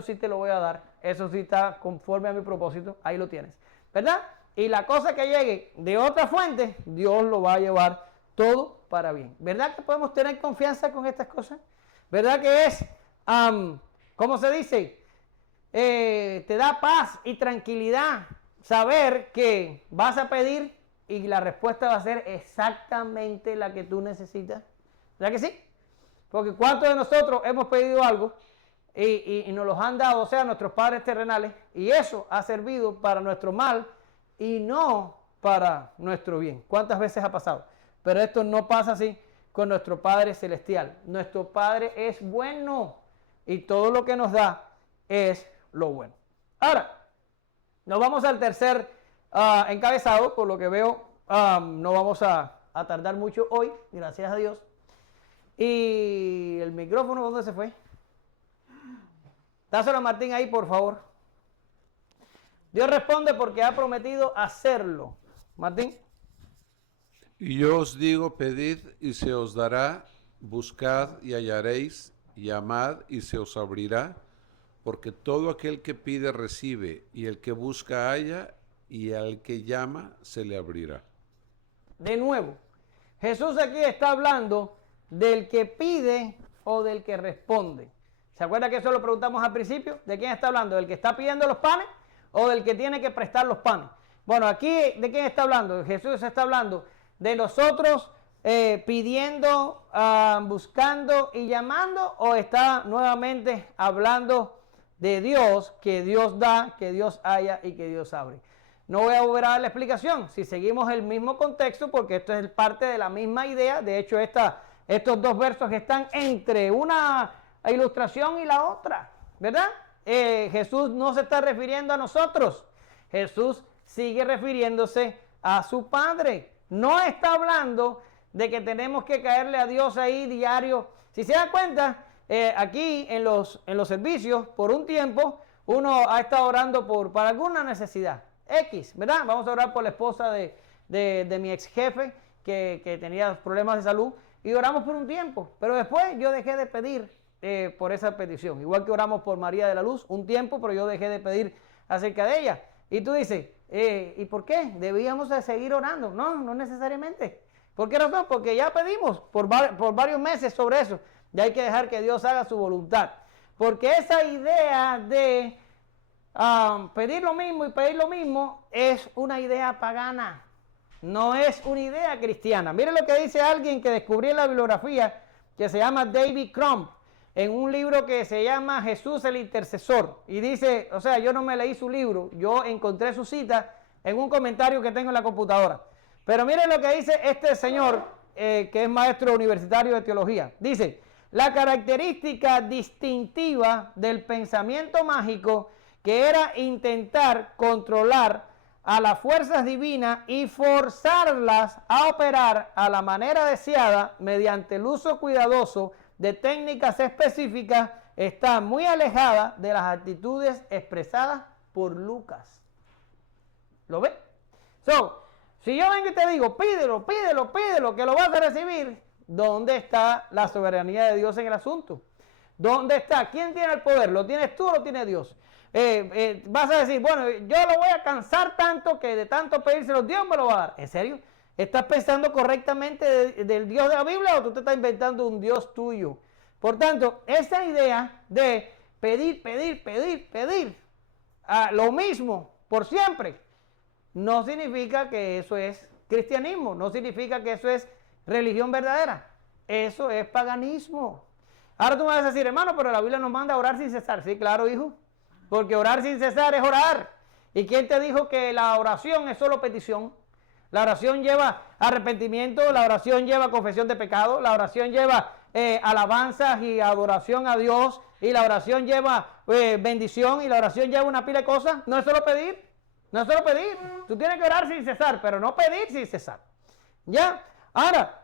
sí te lo voy a dar. Eso sí está conforme a mi propósito. Ahí lo tienes. ¿Verdad? Y la cosa que llegue de otra fuente, Dios lo va a llevar todo para bien. ¿Verdad que podemos tener confianza con estas cosas? ¿Verdad que es, ¿cómo se dice? Te da paz y tranquilidad saber que vas a pedir y la respuesta va a ser exactamente la que tú necesitas. ¿Verdad que sí? Porque ¿cuántos de nosotros hemos pedido algo y nos los han dado, o sea, nuestros padres terrenales, y eso ha servido para nuestro mal y no para nuestro bien? ¿Cuántas veces ha pasado? Pero esto no pasa así con nuestro Padre Celestial. Nuestro Padre es bueno y todo lo que nos da es lo bueno. Ahora, nos vamos al tercer encabezado. Por lo que veo, no vamos a tardar mucho hoy, gracias a Dios. Y el micrófono, ¿dónde se fue? Dáselo a Martín ahí, por favor. Dios responde porque ha prometido hacerlo. Martín. Y yo os digo, pedid y se os dará, buscad y hallaréis, llamad y se os abrirá, porque todo aquel que pide recibe, y el que busca halla, y al que llama se le abrirá. De nuevo, Jesús aquí está hablando del que pide o del que responde. ¿Se acuerda que eso lo preguntamos al principio? ¿De quién está hablando? ¿Del que está pidiendo los panes o del que tiene que prestar los panes? Bueno, aquí, ¿de quién está hablando? Jesús está hablando de nosotros pidiendo, buscando y llamando, o está nuevamente hablando de Dios, que Dios da, que Dios haya y que Dios abre. No voy a volver a dar la explicación si seguimos el mismo contexto, porque esto es parte de la misma idea. De hecho, estos dos versos están entre una ilustración y la otra, ¿verdad? Jesús no se está refiriendo a nosotros. Jesús sigue refiriéndose a su Padre. No está hablando de que tenemos que caerle a Dios ahí diario. Si se dan cuenta, aquí en los servicios, por un tiempo, uno ha estado orando para alguna necesidad X, ¿verdad? Vamos a orar por la esposa de mi ex jefe que tenía problemas de salud, y oramos por un tiempo, pero después yo dejé de pedir por esa petición. Igual que oramos por María de la Luz un tiempo, pero yo dejé de pedir acerca de ella. Y tú dices, ¿y por qué? ¿Debíamos de seguir orando? No, no necesariamente. ¿Por qué razón? Porque ya pedimos por varios meses sobre eso. Ya hay que dejar que Dios haga su voluntad. Porque esa idea de pedir lo mismo y pedir lo mismo es una idea pagana. No es una idea cristiana. Miren lo que dice alguien que descubrí en la bibliografía, que se llama David Crump, en un libro que se llama Jesús el Intercesor. Y dice, o sea, yo no me leí su libro, yo encontré su cita en un comentario que tengo en la computadora. Pero miren lo que dice este señor, que es maestro universitario de teología. Dice, la característica distintiva del pensamiento mágico, que era intentar controlar a las fuerzas divinas y forzarlas a operar a la manera deseada mediante el uso cuidadoso de técnicas específicas, está muy alejada de las actitudes expresadas por Lucas. ¿Lo ves? Si yo vengo y te digo, pídelo, pídelo, pídelo, que lo vas a recibir, ¿dónde está la soberanía de Dios en el asunto? ¿Dónde está? ¿Quién tiene el poder? ¿Lo tienes tú o lo tiene Dios? Vas a decir, bueno, yo lo voy a cansar tanto que de tanto pedírselo, Dios me lo va a dar. ¿En serio? ¿Estás pensando correctamente del Dios de la Biblia o tú te estás inventando un Dios tuyo? Por tanto, esa idea de pedir, pedir, pedir, pedir lo mismo por siempre, no significa que eso es cristianismo, no significa que eso es religión verdadera. Eso es paganismo. Ahora tú me vas a decir, hermano, pero la Biblia nos manda a orar sin cesar. Sí, claro, hijo, porque orar sin cesar es orar. ¿Y quién te dijo que la oración es solo petición? La oración lleva arrepentimiento, la oración lleva confesión de pecado, la oración lleva alabanzas y adoración a Dios, y la oración lleva bendición, y la oración lleva una pila de cosas. No es solo pedir, no es solo pedir. Tú tienes que orar sin cesar, pero no pedir sin cesar. ¿Ya? Ahora,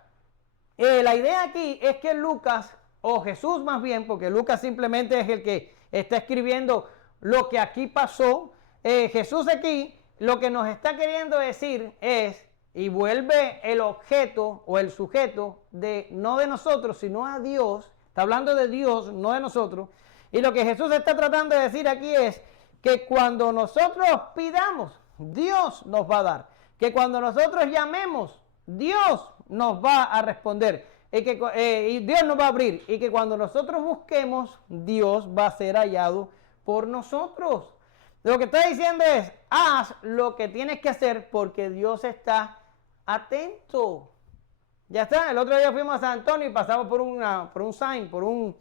la idea aquí es que Lucas, o Jesús más bien, porque Lucas simplemente es el que está escribiendo lo que aquí pasó, Jesús aquí lo que nos está queriendo decir es, y vuelve el objeto o el sujeto de no de nosotros, sino a Dios, está hablando de Dios, no de nosotros, y lo que Jesús está tratando de decir aquí es que cuando nosotros pidamos, Dios nos va a dar, que cuando nosotros llamemos, Dios nos va a responder, y Dios nos va a abrir, y que cuando nosotros busquemos, Dios va a ser hallado por nosotros. Lo que está diciendo es, haz lo que tienes que hacer porque Dios está atento. Ya está, el otro día fuimos a San Antonio y pasamos por un sign, por un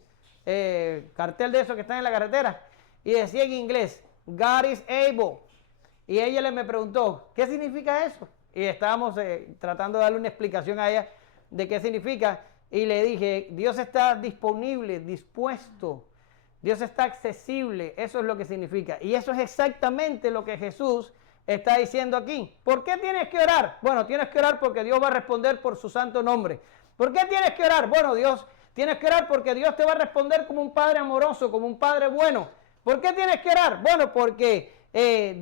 cartel de esos que están en la carretera, y decía en inglés, God is able. Y ella me preguntó, ¿qué significa eso? Y estábamos tratando de darle una explicación a ella de qué significa, y le dije, Dios está disponible, dispuesto, Dios está accesible, eso es lo que significa. Y eso es exactamente lo que Jesús está diciendo aquí. ¿Por qué tienes que orar? Bueno, tienes que orar porque Dios va a responder por su santo nombre. ¿Por qué tienes que orar? Bueno, tienes que orar porque Dios te va a responder como un padre amoroso, como un padre bueno. ¿Por qué tienes que orar? Bueno, porque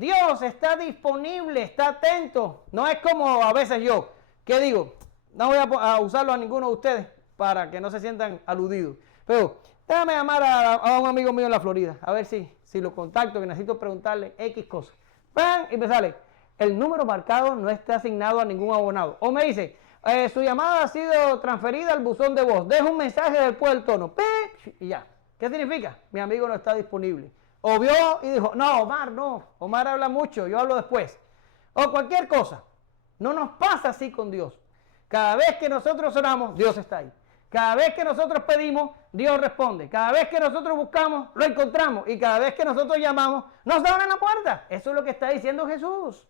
Dios está disponible, está atento. No es como a veces yo, que digo, no voy a usarlo a ninguno de ustedes para que no se sientan aludidos. Pero déjame llamar a un amigo mío en la Florida, a ver si lo contacto, que necesito preguntarle X cosas. ¡Pam! Y me sale, el número marcado no está asignado a ningún abonado. O me dice, su llamada ha sido transferida al buzón de voz. Deja un mensaje después del tono. ¡Pim! Y ya. ¿Qué significa? Mi amigo no está disponible. O vio y dijo, no, Omar, no. Omar habla mucho, yo hablo después. O cualquier cosa. No nos pasa así con Dios. Cada vez que nosotros oramos, Dios está ahí. Cada vez que nosotros pedimos, Dios responde. Cada vez que nosotros buscamos, lo encontramos. Y cada vez que nosotros llamamos, nos abren la puerta. Eso es lo que está diciendo Jesús.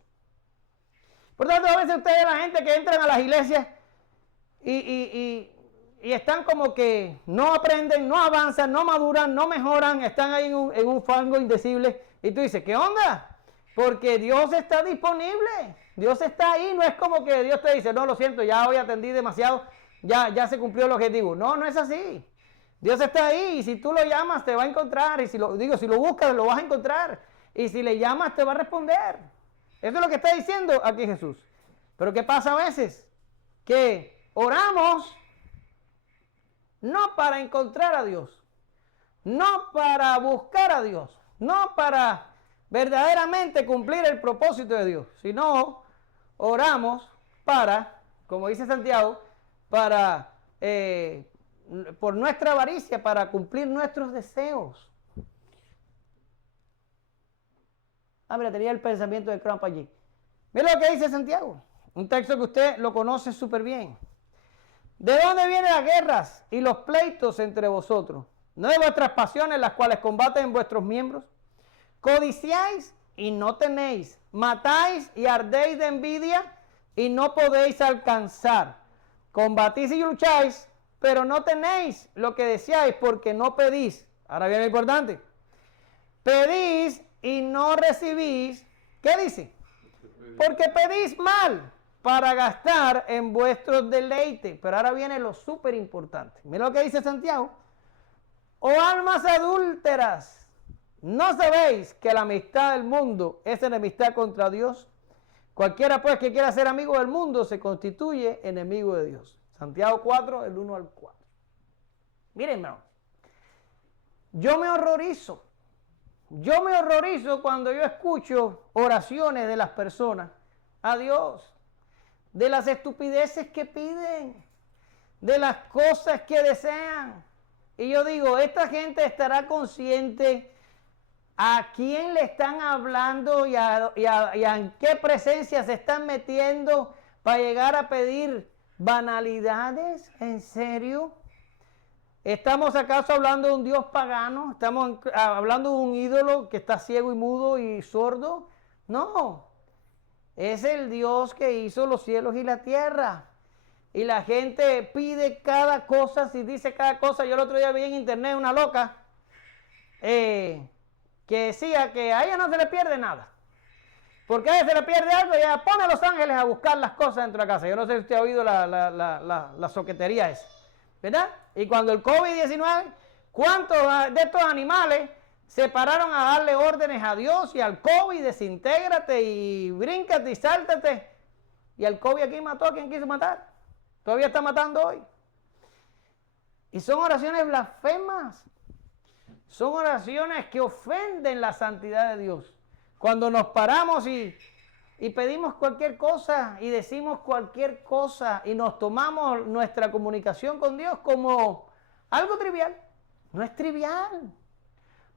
Por tanto, a veces ustedes, la gente que entran a las iglesias y están como que no aprenden, no avanzan, no maduran, no mejoran, están ahí en un fango indecible. Y tú dices, ¿qué onda? Porque Dios está disponible. Dios está ahí. No es como que Dios te dice, no, lo siento, ya hoy atendí demasiado. Ya se cumplió el objetivo. No, no es así. Dios está ahí y si tú lo llamas te va a encontrar. Y si lo buscas lo vas a encontrar. Y si le llamas te va a responder. Eso es lo que está diciendo aquí Jesús. Pero ¿qué pasa a veces? Que oramos no para encontrar a Dios. No para buscar a Dios. No para verdaderamente cumplir el propósito de Dios. Sino oramos para, como dice Santiago, por nuestra avaricia, para cumplir nuestros deseos. Mira, tenía el pensamiento de Trump allí. Mira lo que dice Santiago, un texto que usted lo conoce súper bien. ¿De dónde vienen las guerras y los pleitos entre vosotros? ¿No de vuestras pasiones las cuales combaten vuestros miembros? Codiciáis y no tenéis, matáis y ardéis de envidia y no podéis alcanzar. Combatís y lucháis, pero no tenéis lo que deseáis porque no pedís. Ahora viene lo importante. Pedís y no recibís. ¿Qué dice? Porque pedís mal para gastar en vuestros deleites. Pero ahora viene lo súper importante. Mira lo que dice Santiago. Oh almas adúlteras, ¿no sabéis que la amistad del mundo es enemistad contra Dios? Cualquiera pues que quiera ser amigo del mundo se constituye enemigo de Dios. Santiago 4, el 1 al 4. Miren, hermano, yo me horrorizo cuando yo escucho oraciones de las personas a Dios, de las estupideces que piden, de las cosas que desean. Y yo digo, esta gente estará consciente a quién le están hablando y en qué presencia se están metiendo para llegar a pedir banalidades. ¿En serio? ¿Estamos acaso hablando de un Dios pagano? ¿Estamos hablando de un ídolo que está ciego y mudo y sordo? No. Es el Dios que hizo los cielos y la tierra. Y la gente pide cada cosa, si dice cada cosa. Yo el otro día vi en internet una loca que decía que a ella no se le pierde nada. Porque a ella se le pierde algo y ella pone a los ángeles a buscar las cosas dentro de la casa. Yo no sé si usted ha oído la soquetería esa, ¿verdad? Y cuando el COVID-19, ¿cuántos de estos animales se pararon a darle órdenes a Dios y al COVID? Desintégrate y bríncate y sáltate. Y el COVID aquí mató a quien quiso matar. Todavía está matando hoy. Y son oraciones blasfemas. Son oraciones que ofenden la santidad de Dios. Cuando nos paramos y pedimos cualquier cosa y decimos cualquier cosa y nos tomamos nuestra comunicación con Dios como algo trivial. No es trivial.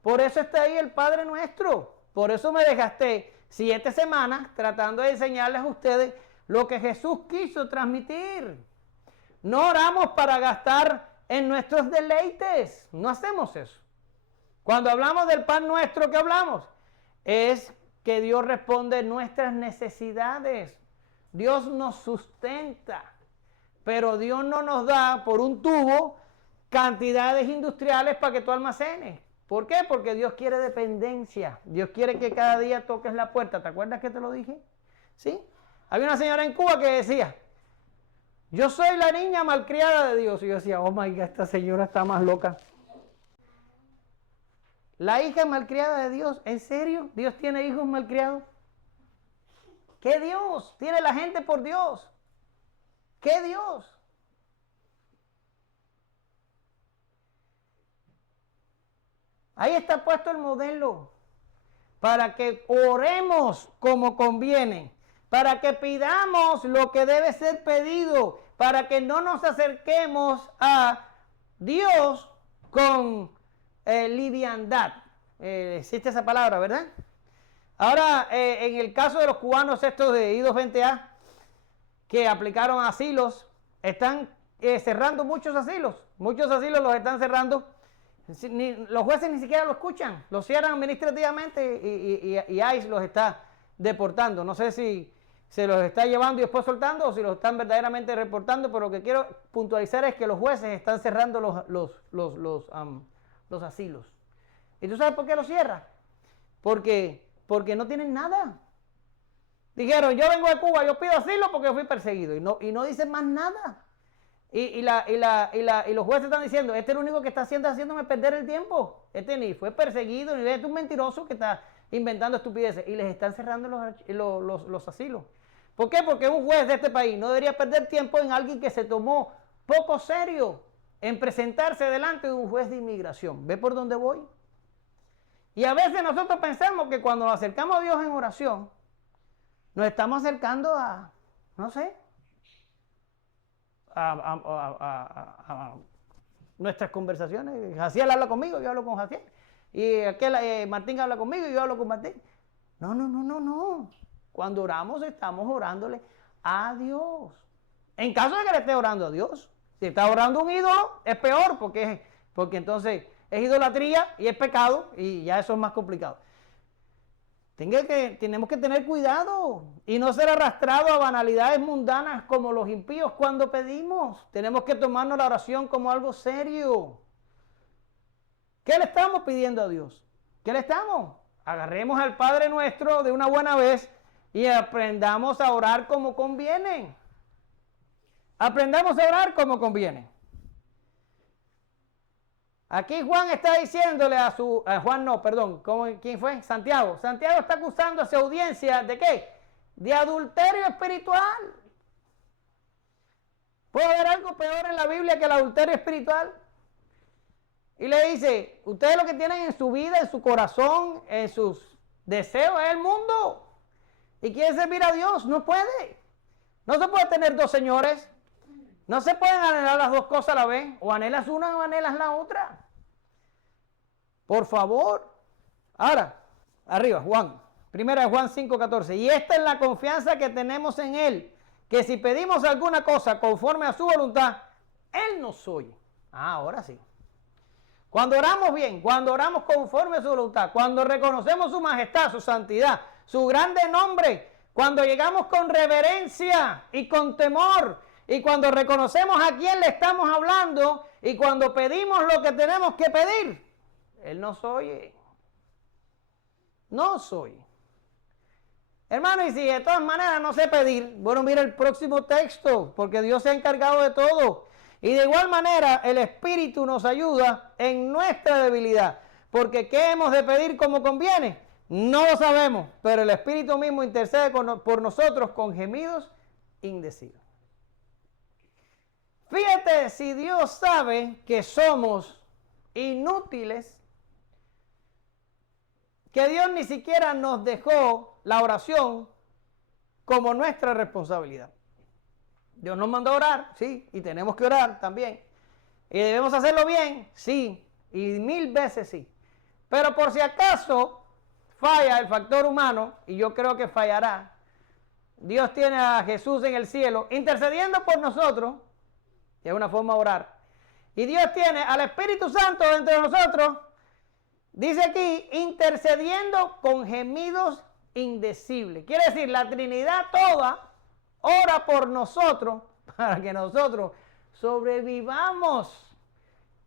Por eso está ahí el Padre Nuestro. Por eso me desgasté 7 semanas tratando de enseñarles a ustedes lo que Jesús quiso transmitir. No oramos para gastar en nuestros deleites. No hacemos eso. Cuando hablamos del pan nuestro, ¿qué hablamos? Es que Dios responde nuestras necesidades. Dios nos sustenta. Pero Dios no nos da por un tubo cantidades industriales para que tú almacenes. ¿Por qué? Porque Dios quiere dependencia. Dios quiere que cada día toques la puerta. ¿Te acuerdas que te lo dije? ¿Sí? Había una señora en Cuba que decía, yo soy la niña malcriada de Dios. Y yo decía, oh my God, esta señora está más loca. La hija malcriada de Dios, ¿en serio? ¿Dios tiene hijos malcriados? ¿Qué Dios? ¿Tiene la gente por Dios? ¿Qué Dios? Ahí está puesto el modelo para que oremos como conviene, para que pidamos lo que debe ser pedido, para que no nos acerquemos a Dios con liviandad. Existe esa palabra, ¿verdad? Ahora, en el caso de los cubanos estos de I-220A, que aplicaron asilos, están cerrando muchos asilos. Muchos asilos los están cerrando. Los jueces ni siquiera lo escuchan. Los cierran administrativamente y ICE los está deportando. No sé si se los está llevando y después soltando o si los están verdaderamente reportando, pero lo que quiero puntualizar es que los jueces están cerrando los asilos. ¿Y tú sabes por qué los cierran? Porque no tienen nada. Dijeron, yo vengo de Cuba, yo pido asilo porque fui perseguido. Y no dicen más nada. Y los jueces están diciendo, este es el único que está haciéndome perder el tiempo. Este ni fue perseguido, ni este es un mentiroso que está inventando estupideces. Y les están cerrando los asilos. ¿Por qué? Porque un juez de este país no debería perder tiempo en alguien que se tomó poco serio en presentarse delante de un juez de inmigración. ¿Ve por dónde voy? Y a veces nosotros pensamos que cuando nos acercamos a Dios en oración, nos estamos acercando a, no sé, a nuestras conversaciones. Jaciel habla conmigo, yo hablo con Jaciel. Y Martín habla conmigo y yo hablo con Martín. No. Cuando oramos estamos orándole a Dios. En caso de que le esté orando a Dios. Si está orando a un ídolo, es peor porque entonces es idolatría y es pecado y ya eso es más complicado. Tenemos que tener cuidado y no ser arrastrados a banalidades mundanas como los impíos cuando pedimos. Tenemos que tomarnos la oración como algo serio. ¿Qué le estamos pidiendo a Dios? ¿Qué le estamos? Agarremos al Padre Nuestro de una buena vez y aprendamos a orar como conviene. Aprendamos a orar como conviene. Aquí Juan está diciéndole ¿quién fue? Santiago. Santiago está acusando a su audiencia ¿de qué? De adulterio espiritual. ¿Puede haber algo peor en la Biblia que el adulterio espiritual? Y le dice, ustedes lo que tienen en su vida, en su corazón, en sus deseos es el mundo. Y quieren servir a Dios, no puede. No se puede tener dos señores. No se pueden anhelar las dos cosas a la vez. O anhelas una o anhelas la otra. Por favor. Ahora, arriba, Juan. Primera de Juan 5:14. Y esta es la confianza que tenemos en Él, que si pedimos alguna cosa conforme a su voluntad, Él nos oye. Ahora sí. Cuando oramos bien, cuando oramos conforme a su voluntad, cuando reconocemos su majestad, su santidad, su grande nombre, cuando llegamos con reverencia y con temor, y cuando reconocemos a quién le estamos hablando, y cuando pedimos lo que tenemos que pedir, Él nos oye. Nos oye. Hermano, y si de todas maneras no sé pedir, bueno, mira el próximo texto, porque Dios se ha encargado de todo. Y de igual manera, el Espíritu nos ayuda en nuestra debilidad, porque ¿qué hemos de pedir como conviene? No lo sabemos, pero el Espíritu mismo intercede por nosotros con gemidos indecibles. Fíjate, si Dios sabe que somos inútiles, que Dios ni siquiera nos dejó la oración como nuestra responsabilidad. Dios nos mandó a orar, sí, y tenemos que orar también. ¿Y debemos hacerlo bien? Sí, y 1000 veces sí. Pero por si acaso falla el factor humano, y yo creo que fallará, Dios tiene a Jesús en el cielo intercediendo por nosotros, que es una forma de orar. Y Dios tiene al Espíritu Santo dentro de nosotros, dice aquí, intercediendo con gemidos indecibles. Quiere decir, la Trinidad toda ora por nosotros para que nosotros sobrevivamos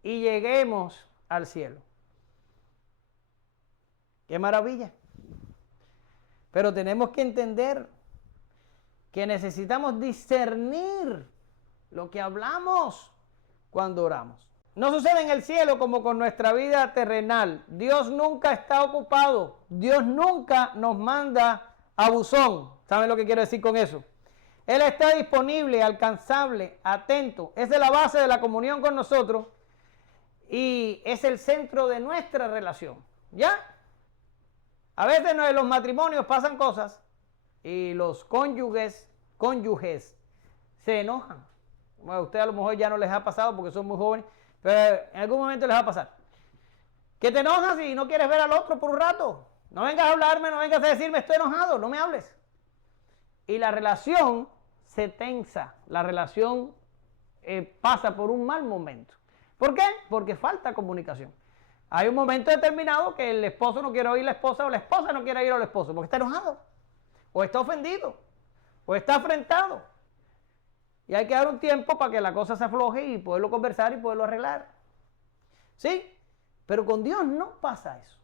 y lleguemos al cielo. ¡Qué maravilla! Pero tenemos que entender que necesitamos discernir lo que hablamos cuando oramos. No sucede en el cielo como con nuestra vida terrenal. Dios nunca está ocupado. Dios nunca nos manda a buzón. ¿Saben lo que quiero decir con eso? Él está disponible, alcanzable, atento. Esa es la base de la comunión con nosotros y es el centro de nuestra relación. ¿Ya? A veces en los matrimonios pasan cosas y los cónyuges se enojan. Bueno, a ustedes a lo mejor ya no les ha pasado porque son muy jóvenes, pero en algún momento les va a pasar. Que te enojas y no quieres ver al otro por un rato. No vengas a hablarme, no vengas a decirme estoy enojado, no me hables. Y la relación se tensa, la relación pasa por un mal momento. ¿Por qué? Porque falta comunicación. Hay un momento determinado que el esposo no quiere oír a la esposa o la esposa no quiere oír al esposo porque está enojado, o está ofendido, o está afrentado. Y hay que dar un tiempo para que la cosa se afloje y poderlo conversar y poderlo arreglar. ¿Sí? Pero con Dios no pasa eso.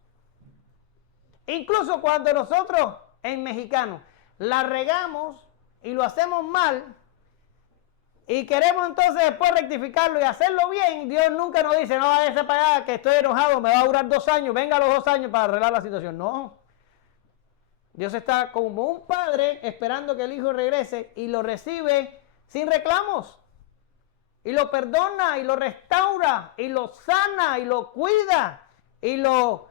Incluso cuando nosotros en mexicano la regamos y lo hacemos mal y queremos entonces después rectificarlo y hacerlo bien, Dios nunca nos dice, no, váyase para allá que estoy enojado, me va a durar 2 años, venga los 2 años para arreglar la situación. No. Dios está como un padre esperando que el hijo regrese y lo recibe sin reclamos. Y lo perdona y lo restaura y lo sana y lo cuida y lo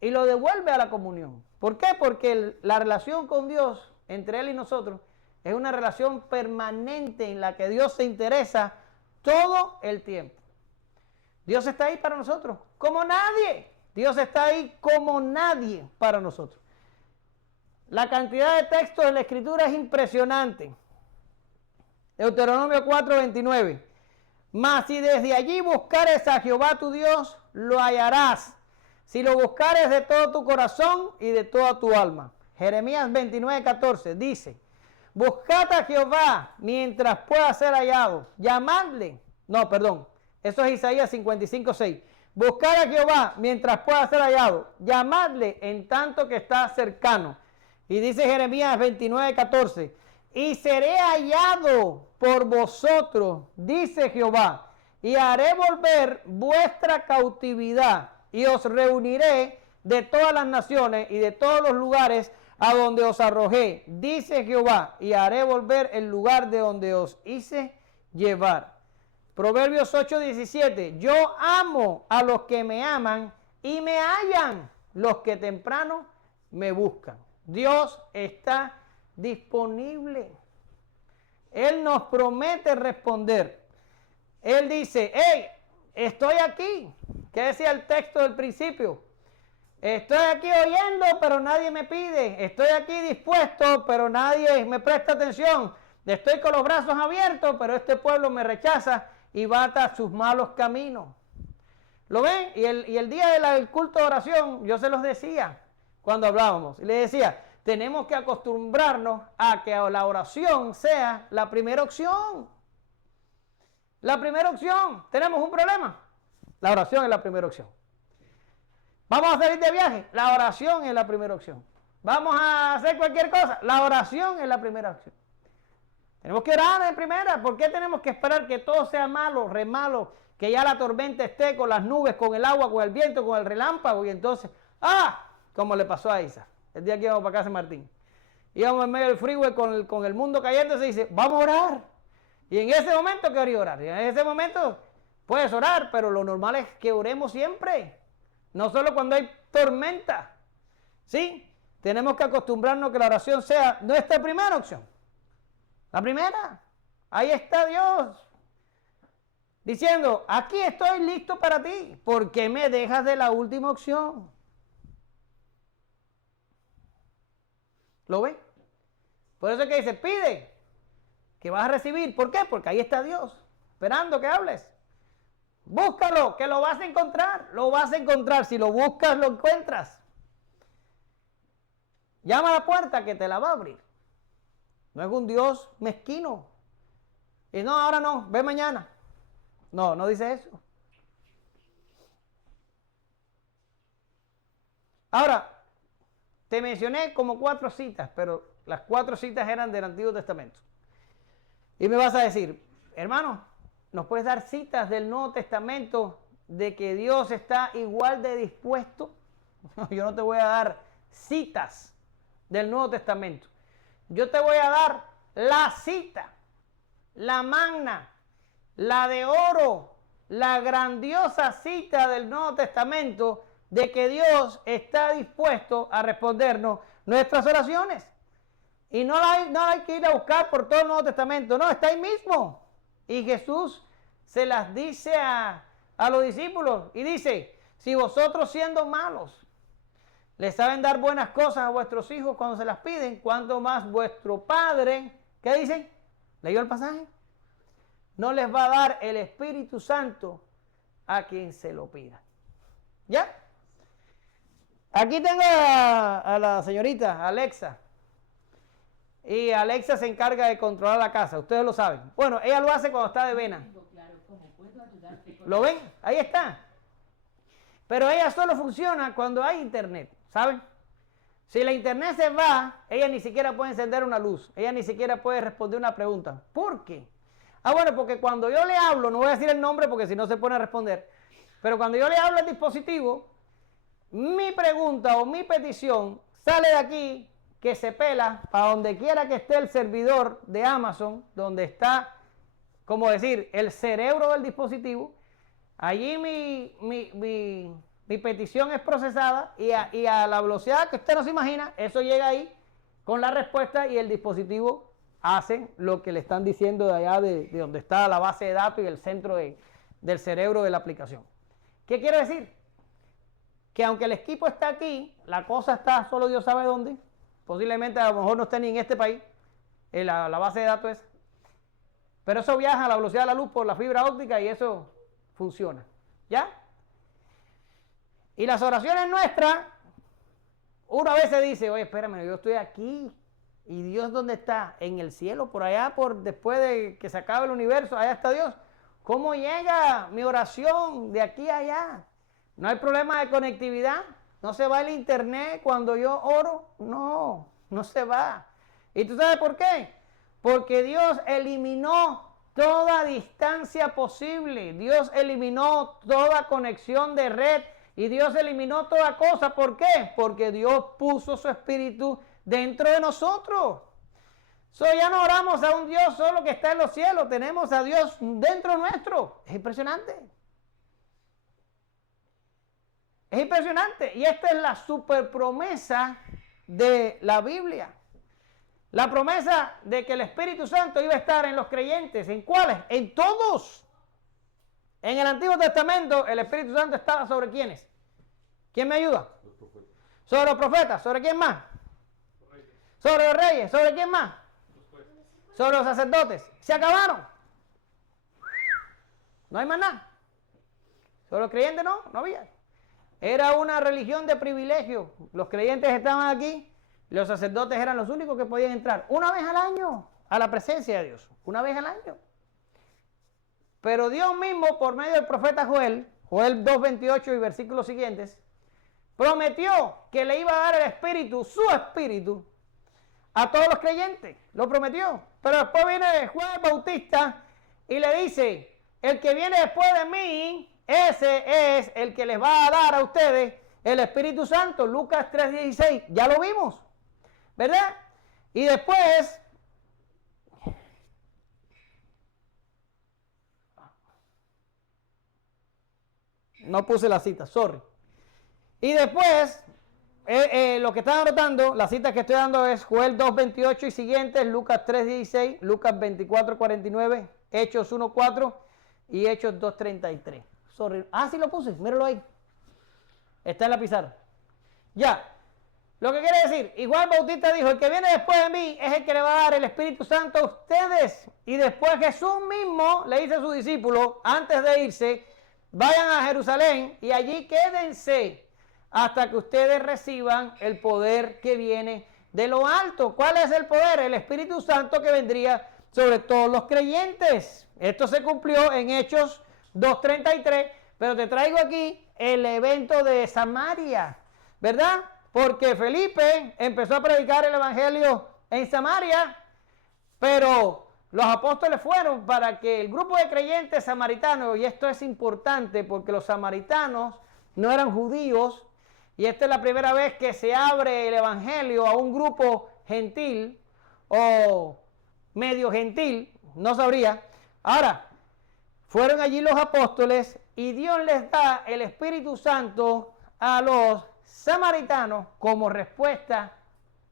devuelve a la comunión. ¿Por qué? Porque la relación con Dios entre Él y nosotros es una relación permanente en la que Dios se interesa todo el tiempo. Dios está ahí para nosotros como nadie. Dios está ahí como nadie para nosotros. La cantidad de textos en la Escritura es impresionante. Deuteronomio 4:29. Mas si desde allí buscares a Jehová tu Dios, lo hallarás. Si lo buscares de todo tu corazón y de toda tu alma. Jeremías 29:14 dice, buscad a Jehová mientras pueda ser hallado. Llamadle. No, perdón. Eso es Isaías 55:6. Buscad a Jehová mientras pueda ser hallado. Llamadle en tanto que está cercano. Y dice Jeremías 29:14. Y seré hallado por vosotros, dice Jehová, y haré volver vuestra cautividad, y os reuniré de todas las naciones y de todos los lugares a donde os arrojé, dice Jehová, y haré volver el lugar de donde os hice llevar. Proverbios 8:17, yo amo a los que me aman y me hallan los que temprano me buscan. Dios está disponible. Él nos promete responder Él dice, hey, estoy aquí. ¿Qué decía el texto del principio? Estoy aquí oyendo, pero nadie me pide. Estoy aquí dispuesto, pero nadie me presta atención. Estoy con los brazos abiertos, pero este pueblo me rechaza y bata sus malos caminos. ¿Lo ven? Y el día del culto de oración, yo se los decía cuando hablábamos. Y le decía, tenemos que acostumbrarnos a que la oración sea la primera opción. La primera opción. ¿Tenemos un problema? La oración es la primera opción. ¿Vamos a salir de viaje? La oración es la primera opción. ¿Vamos a hacer cualquier cosa? La oración es la primera opción. Tenemos que orar en primera. ¿Por qué tenemos que esperar que todo sea malo, re malo? Que ya la tormenta esté con las nubes, con el agua, con el viento, con el relámpago. Y entonces, como le pasó a Isa, el día que íbamos para casa de Martín. Íbamos en medio del freeway con el mundo cayendo y se dice, vamos a orar. Y en ese momento quería orar. Y en ese momento puedes orar, pero lo normal es que oremos siempre. No solo cuando hay tormenta. ¿Sí? Tenemos que acostumbrarnos a que la oración sea nuestra primera opción. La primera. Ahí está Dios. Diciendo, aquí estoy listo para ti. ¿Por qué me dejas de la última opción? ¿Lo ven? Por eso es que dice, pide, que vas a recibir. ¿Por qué? Porque ahí está Dios, esperando que hables. Búscalo, que lo vas a encontrar. Lo vas a encontrar. Si lo buscas, lo encuentras. Llama a la puerta que te la va a abrir. No es un Dios mezquino. Y no, ahora no, ve mañana. No, no dice eso. Ahora, te mencioné como 4 citas, pero las 4 citas eran del Antiguo Testamento. Y me vas a decir, hermano, ¿nos puedes dar citas del Nuevo Testamento de que Dios está igual de dispuesto? Yo no te voy a dar citas del Nuevo Testamento. Yo te voy a dar la cita, la magna, la de oro, la grandiosa cita del Nuevo Testamento de que Dios está dispuesto a respondernos nuestras oraciones. Y no hay que ir a buscar por todo el Nuevo Testamento, no, está ahí mismo. Y Jesús se las dice a los discípulos y dice, si vosotros siendo malos le saben dar buenas cosas a vuestros hijos cuando se las piden, ¿cuánto más vuestro Padre, ¿qué dicen? ¿Leyó el pasaje? No les va a dar el Espíritu Santo a quien se lo pida. ¿Ya? Aquí tengo a la señorita Alexa. Y Alexa se encarga de controlar la casa, ustedes lo saben. Bueno, ella lo hace cuando está de vena. ¿Lo ven? Ahí está. Pero ella solo funciona cuando hay internet, ¿saben? Si la internet se va, ella ni siquiera puede encender una luz. Ella ni siquiera puede responder una pregunta. ¿Por qué? Bueno, porque cuando yo le hablo, no voy a decir el nombre porque si no se pone a responder, pero cuando yo le hablo al dispositivo, mi pregunta o mi petición sale de aquí, que se pela para donde quiera que esté el servidor de Amazon, donde está, como decir, el cerebro del dispositivo. Allí mi petición es procesada y a la velocidad que usted no se imagina, eso llega ahí con la respuesta y el dispositivo hace lo que le están diciendo de allá de donde está la base de datos y el centro del cerebro de la aplicación. ¿Qué quiere decir? Que aunque el equipo está aquí, la cosa está, solo Dios sabe dónde. Posiblemente a lo mejor no esté ni en este país, en la base de datos es. Pero eso viaja a la velocidad de la luz por la fibra óptica y eso funciona. ¿Ya? Y las oraciones nuestras, uno a veces dice, oye, espérame, yo estoy aquí. ¿Y Dios dónde está? En el cielo, por allá, después de que se acabe el universo, allá está Dios. ¿Cómo llega mi oración de aquí a allá? ¿No hay problema de conectividad? ¿No se va el internet cuando yo oro? No, no se va. ¿Y tú sabes por qué? Porque Dios eliminó toda distancia posible. Dios eliminó toda conexión de red. Y Dios eliminó toda cosa. ¿Por qué? Porque Dios puso su espíritu dentro de nosotros. Ya no oramos a un Dios solo que está en los cielos. Tenemos a Dios dentro nuestro. Es impresionante. Es impresionante. Y esta es la super promesa de la Biblia. La promesa de que el Espíritu Santo iba a estar en los creyentes. ¿En cuáles? En todos. En el Antiguo Testamento, el Espíritu Santo estaba sobre ¿quiénes? ¿Quién me ayuda? Sobre los profetas. ¿Sobre quién más? Sobre los reyes. ¿Sobre quién más? Sobre los sacerdotes. Se acabaron. No hay más nada. Sobre los creyentes no había. Era una religión de privilegio. Los creyentes estaban aquí. Los sacerdotes eran los únicos que podían entrar una vez al año a la presencia de Dios. Una vez al año. Pero Dios mismo, por medio del profeta Joel, Joel 2:28 y versículos siguientes, prometió que le iba a dar el Espíritu, su Espíritu, a todos los creyentes. Lo prometió. Pero después viene Juan el Bautista y le dice, el que viene después de mí, ese es el que les va a dar a ustedes el Espíritu Santo. Lucas 3:16. Ya lo vimos, ¿verdad? Y después... No puse la cita, sorry. Y después, lo que están anotando, la cita que estoy dando es Joel 2:28 y siguientes, Lucas 3:16, Lucas 24:49, Hechos 1:4 y Hechos 2:33. Sorry. Ah, sí lo puse, míralo ahí. Está en la pizarra. Ya. Lo que quiere decir, y Juan Bautista dijo, el que viene después de mí es el que le va a dar el Espíritu Santo a ustedes. Y después Jesús mismo le dice a sus discípulos, antes de irse, vayan a Jerusalén y allí quédense hasta que ustedes reciban el poder que viene de lo alto. ¿Cuál es el poder? El Espíritu Santo que vendría sobre todos los creyentes. Esto se cumplió en Hechos 2:33, pero te traigo aquí el evento de Samaria, ¿verdad? Porque Felipe empezó a predicar el evangelio en Samaria, pero los apóstoles fueron para que el grupo de creyentes samaritanos, y esto es importante porque los samaritanos no eran judíos, y esta es la primera vez que se abre el evangelio a un grupo gentil o medio gentil, no sabría. Ahora, fueron allí los apóstoles y Dios les da el Espíritu Santo a los samaritanos como respuesta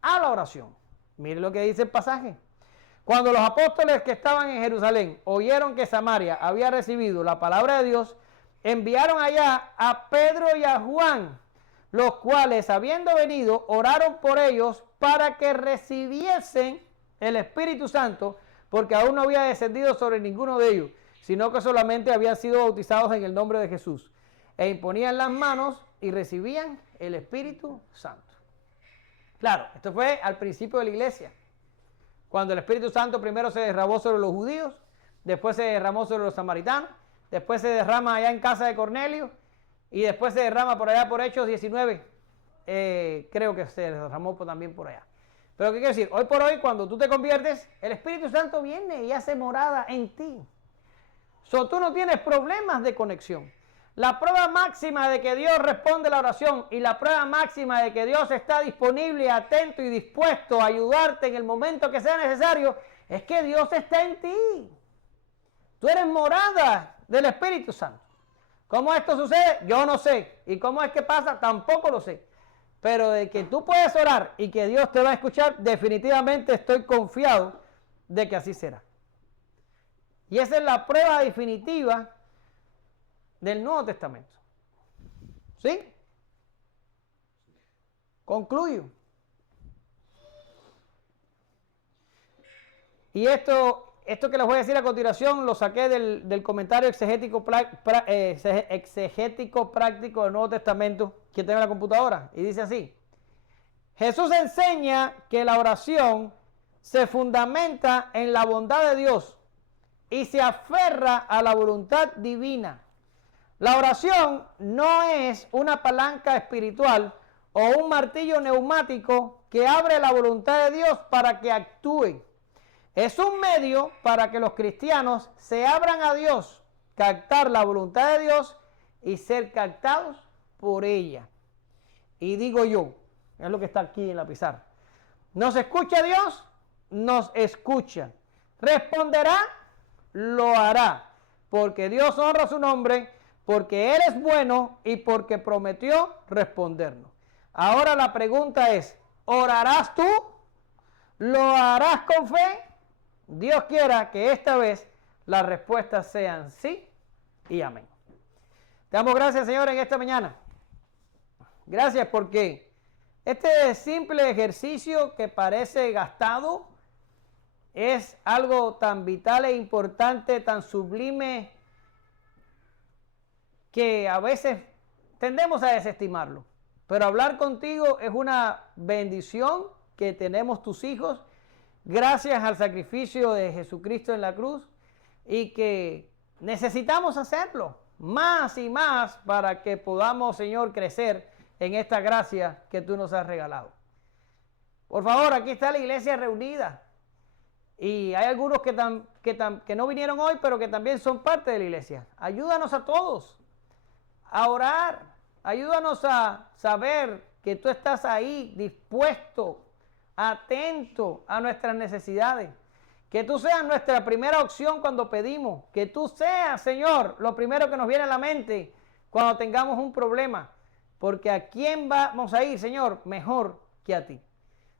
a la oración. Miren lo que dice el pasaje. Cuando los apóstoles que estaban en Jerusalén oyeron que Samaria había recibido la palabra de Dios, enviaron allá a Pedro y a Juan, los cuales, habiendo venido, oraron por ellos para que recibiesen el Espíritu Santo, porque aún no había descendido sobre ninguno de ellos, sino que solamente habían sido bautizados en el nombre de Jesús. E imponían las manos y recibían el Espíritu Santo. Claro, esto fue al principio de la iglesia, cuando el Espíritu Santo primero se derramó sobre los judíos, después se derramó sobre los samaritanos, después se derrama allá en casa de Cornelio, y después se derrama por allá por Hechos 19, creo que se derramó también por allá. Pero ¿qué quiero decir? Hoy por hoy, cuando tú te conviertes, el Espíritu Santo viene y hace morada en ti. Tú no tienes problemas de conexión. La prueba máxima de que Dios responde la oración y la prueba máxima de que Dios está disponible, atento y dispuesto a ayudarte en el momento que sea necesario, es que Dios está en ti. Tú eres morada del Espíritu Santo. ¿Cómo esto sucede? Yo no sé. ¿Y cómo es que pasa? Tampoco lo sé. Pero de que tú puedes orar y que Dios te va a escuchar, definitivamente estoy confiado de que así será. Y esa es la prueba definitiva del Nuevo Testamento. ¿Sí? Concluyo. Y esto que les voy a decir a continuación lo saqué del comentario exegético práctico del Nuevo Testamento que tengo en la computadora. Y dice así: Jesús enseña que la oración se fundamenta en la bondad de Dios y se aferra a la voluntad divina. La oración no es una palanca espiritual o un martillo neumático que abre la voluntad de Dios para que actúe. Es un medio para que los cristianos se abran a Dios, captar la voluntad de Dios y ser captados por ella. Y digo yo, es lo que está aquí en la pizarra: ¿nos escucha Dios? Nos escucha. ¿Responderá? Lo hará, porque Dios honra su nombre, porque Él es bueno y porque prometió respondernos. Ahora la pregunta es: ¿orarás tú? ¿Lo harás con fe? Dios quiera que esta vez las respuestas sean sí y amén. Te damos gracias, Señor, en esta mañana. Gracias porque este simple ejercicio que parece gastado es algo tan vital e importante, tan sublime, que a veces tendemos a desestimarlo. Pero hablar contigo es una bendición que tenemos tus hijos, gracias al sacrificio de Jesucristo en la cruz, y que necesitamos hacerlo más y más para que podamos, Señor, crecer en esta gracia que tú nos has regalado. Por favor, aquí está la iglesia reunida. Y hay algunos que no vinieron hoy, pero que también son parte de la iglesia. Ayúdanos a todos a orar. Ayúdanos a saber que tú estás ahí dispuesto, atento a nuestras necesidades. Que tú seas nuestra primera opción cuando pedimos. Que tú seas, Señor, lo primero que nos viene a la mente cuando tengamos un problema. Porque ¿a quién vamos a ir, Señor? Mejor que a ti.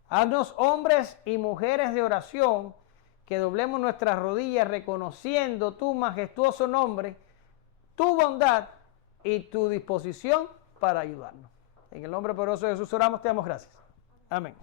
Haznos hombres y mujeres de oración, que doblemos nuestras rodillas reconociendo tu majestuoso nombre, tu bondad y tu disposición para ayudarnos. En el nombre poderoso de Jesús oramos, te damos gracias. Amén.